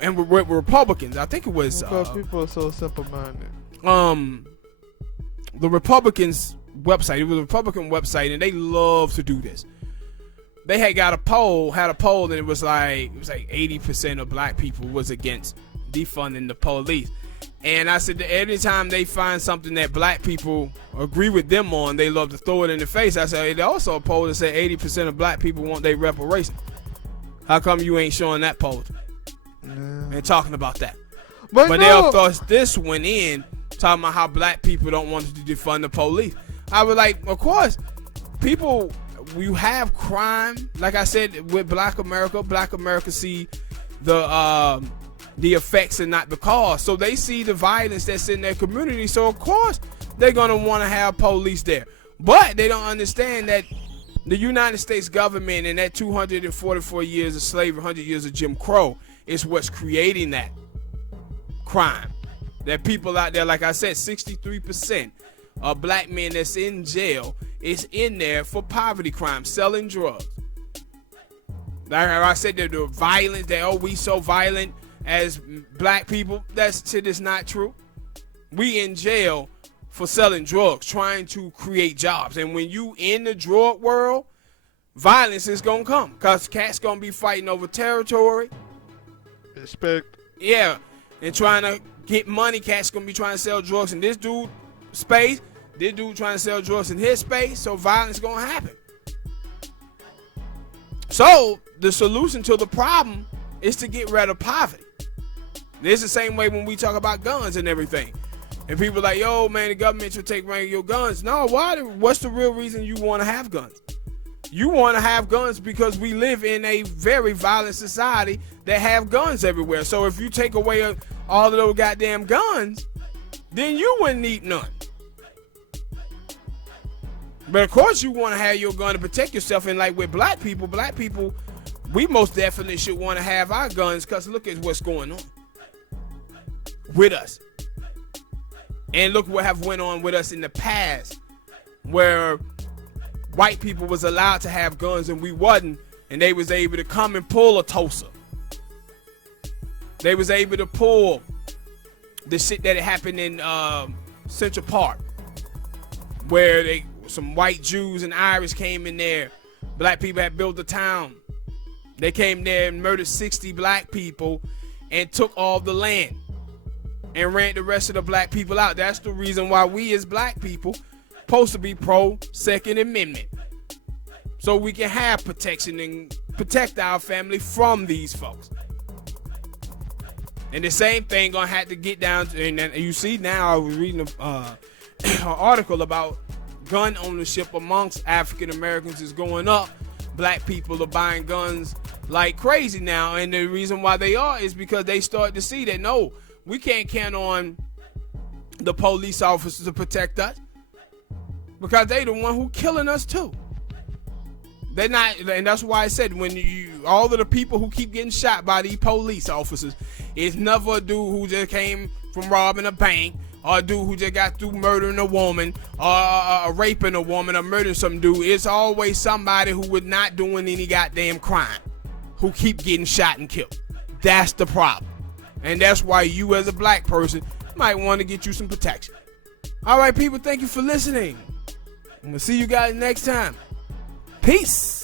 Republicans, I think it was... Because people are so simple-minded. The Republicans' website, it was a Republican website, and they love to do this. They had a poll, and it was like 80% of black people was against defunding the police. And I said that anytime they find something that black people agree with them on, they love to throw it in the face. I said, they also a poll that said 80% of black people want their reparations. How come you ain't showing that poll and talking about that? But no. They'll thrust this one in, talking about how black people don't want to defund the police. I was like, of course, people, you have crime. Like I said, with Black America see the effects and not the cause. So they see the violence that's in their community. So of course they're gonna want to have police there. But they don't understand that the United States government and that 244 years of slavery, 100 years of Jim Crow is what's creating that crime. That people out there, like I said, 63% of black men that's in jail is in there for poverty crime, selling drugs. Like I said, the violence, we so violent as black people. That shit is not true. We in jail for selling drugs, trying to create jobs. And when you in the drug world, violence is gonna come. Cause cats gonna be fighting over territory. Respect. Yeah. And trying to get money. Cats gonna be trying to sell drugs in this dude space. This dude trying to sell drugs in his space. So violence gonna happen. So the solution to the problem is to get rid of poverty. It's the same way when we talk about guns and everything. And people are like, yo, man, the government should take away your guns. No, why? What's the real reason you want to have guns? You want to have guns because we live in a very violent society that have guns everywhere. So if you take away all of those goddamn guns, then you wouldn't need none. But of course you want to have your gun to protect yourself. And like with black people, we most definitely should want to have our guns because look at what's going on with us. And look what have went on with us in the past where white people was allowed to have guns and we wasn't, and they was able to come and pull a Tulsa. They was able to pull the shit that happened in Central Park where some white Jews and Irish came in there. Black people had built a town. They came there and murdered 60 black people and took all the land and ran the rest of the black people out. That's the reason why we as black people supposed to be pro Second Amendment. So we can have protection and protect our family from these folks. And the same thing gonna have to get down to, and you see now I was reading an article about gun ownership amongst African Americans is going up. Black people are buying guns like crazy now, and the reason why they are is because they start to see that no, we can't count on the police officers to protect us because they the one who killing us too. They're not, and that's why I said when all of the people who keep getting shot by these police officers is never a dude who just came from robbing a bank, or a dude who just got through murdering a woman, or raping a woman, or murdering some dude. It's always somebody who was not doing any goddamn crime, who keep getting shot and killed. That's the problem. And that's why you as a black person might want to get you some protection. All right, people, thank you for listening. I'm going to see you guys next time. Peace.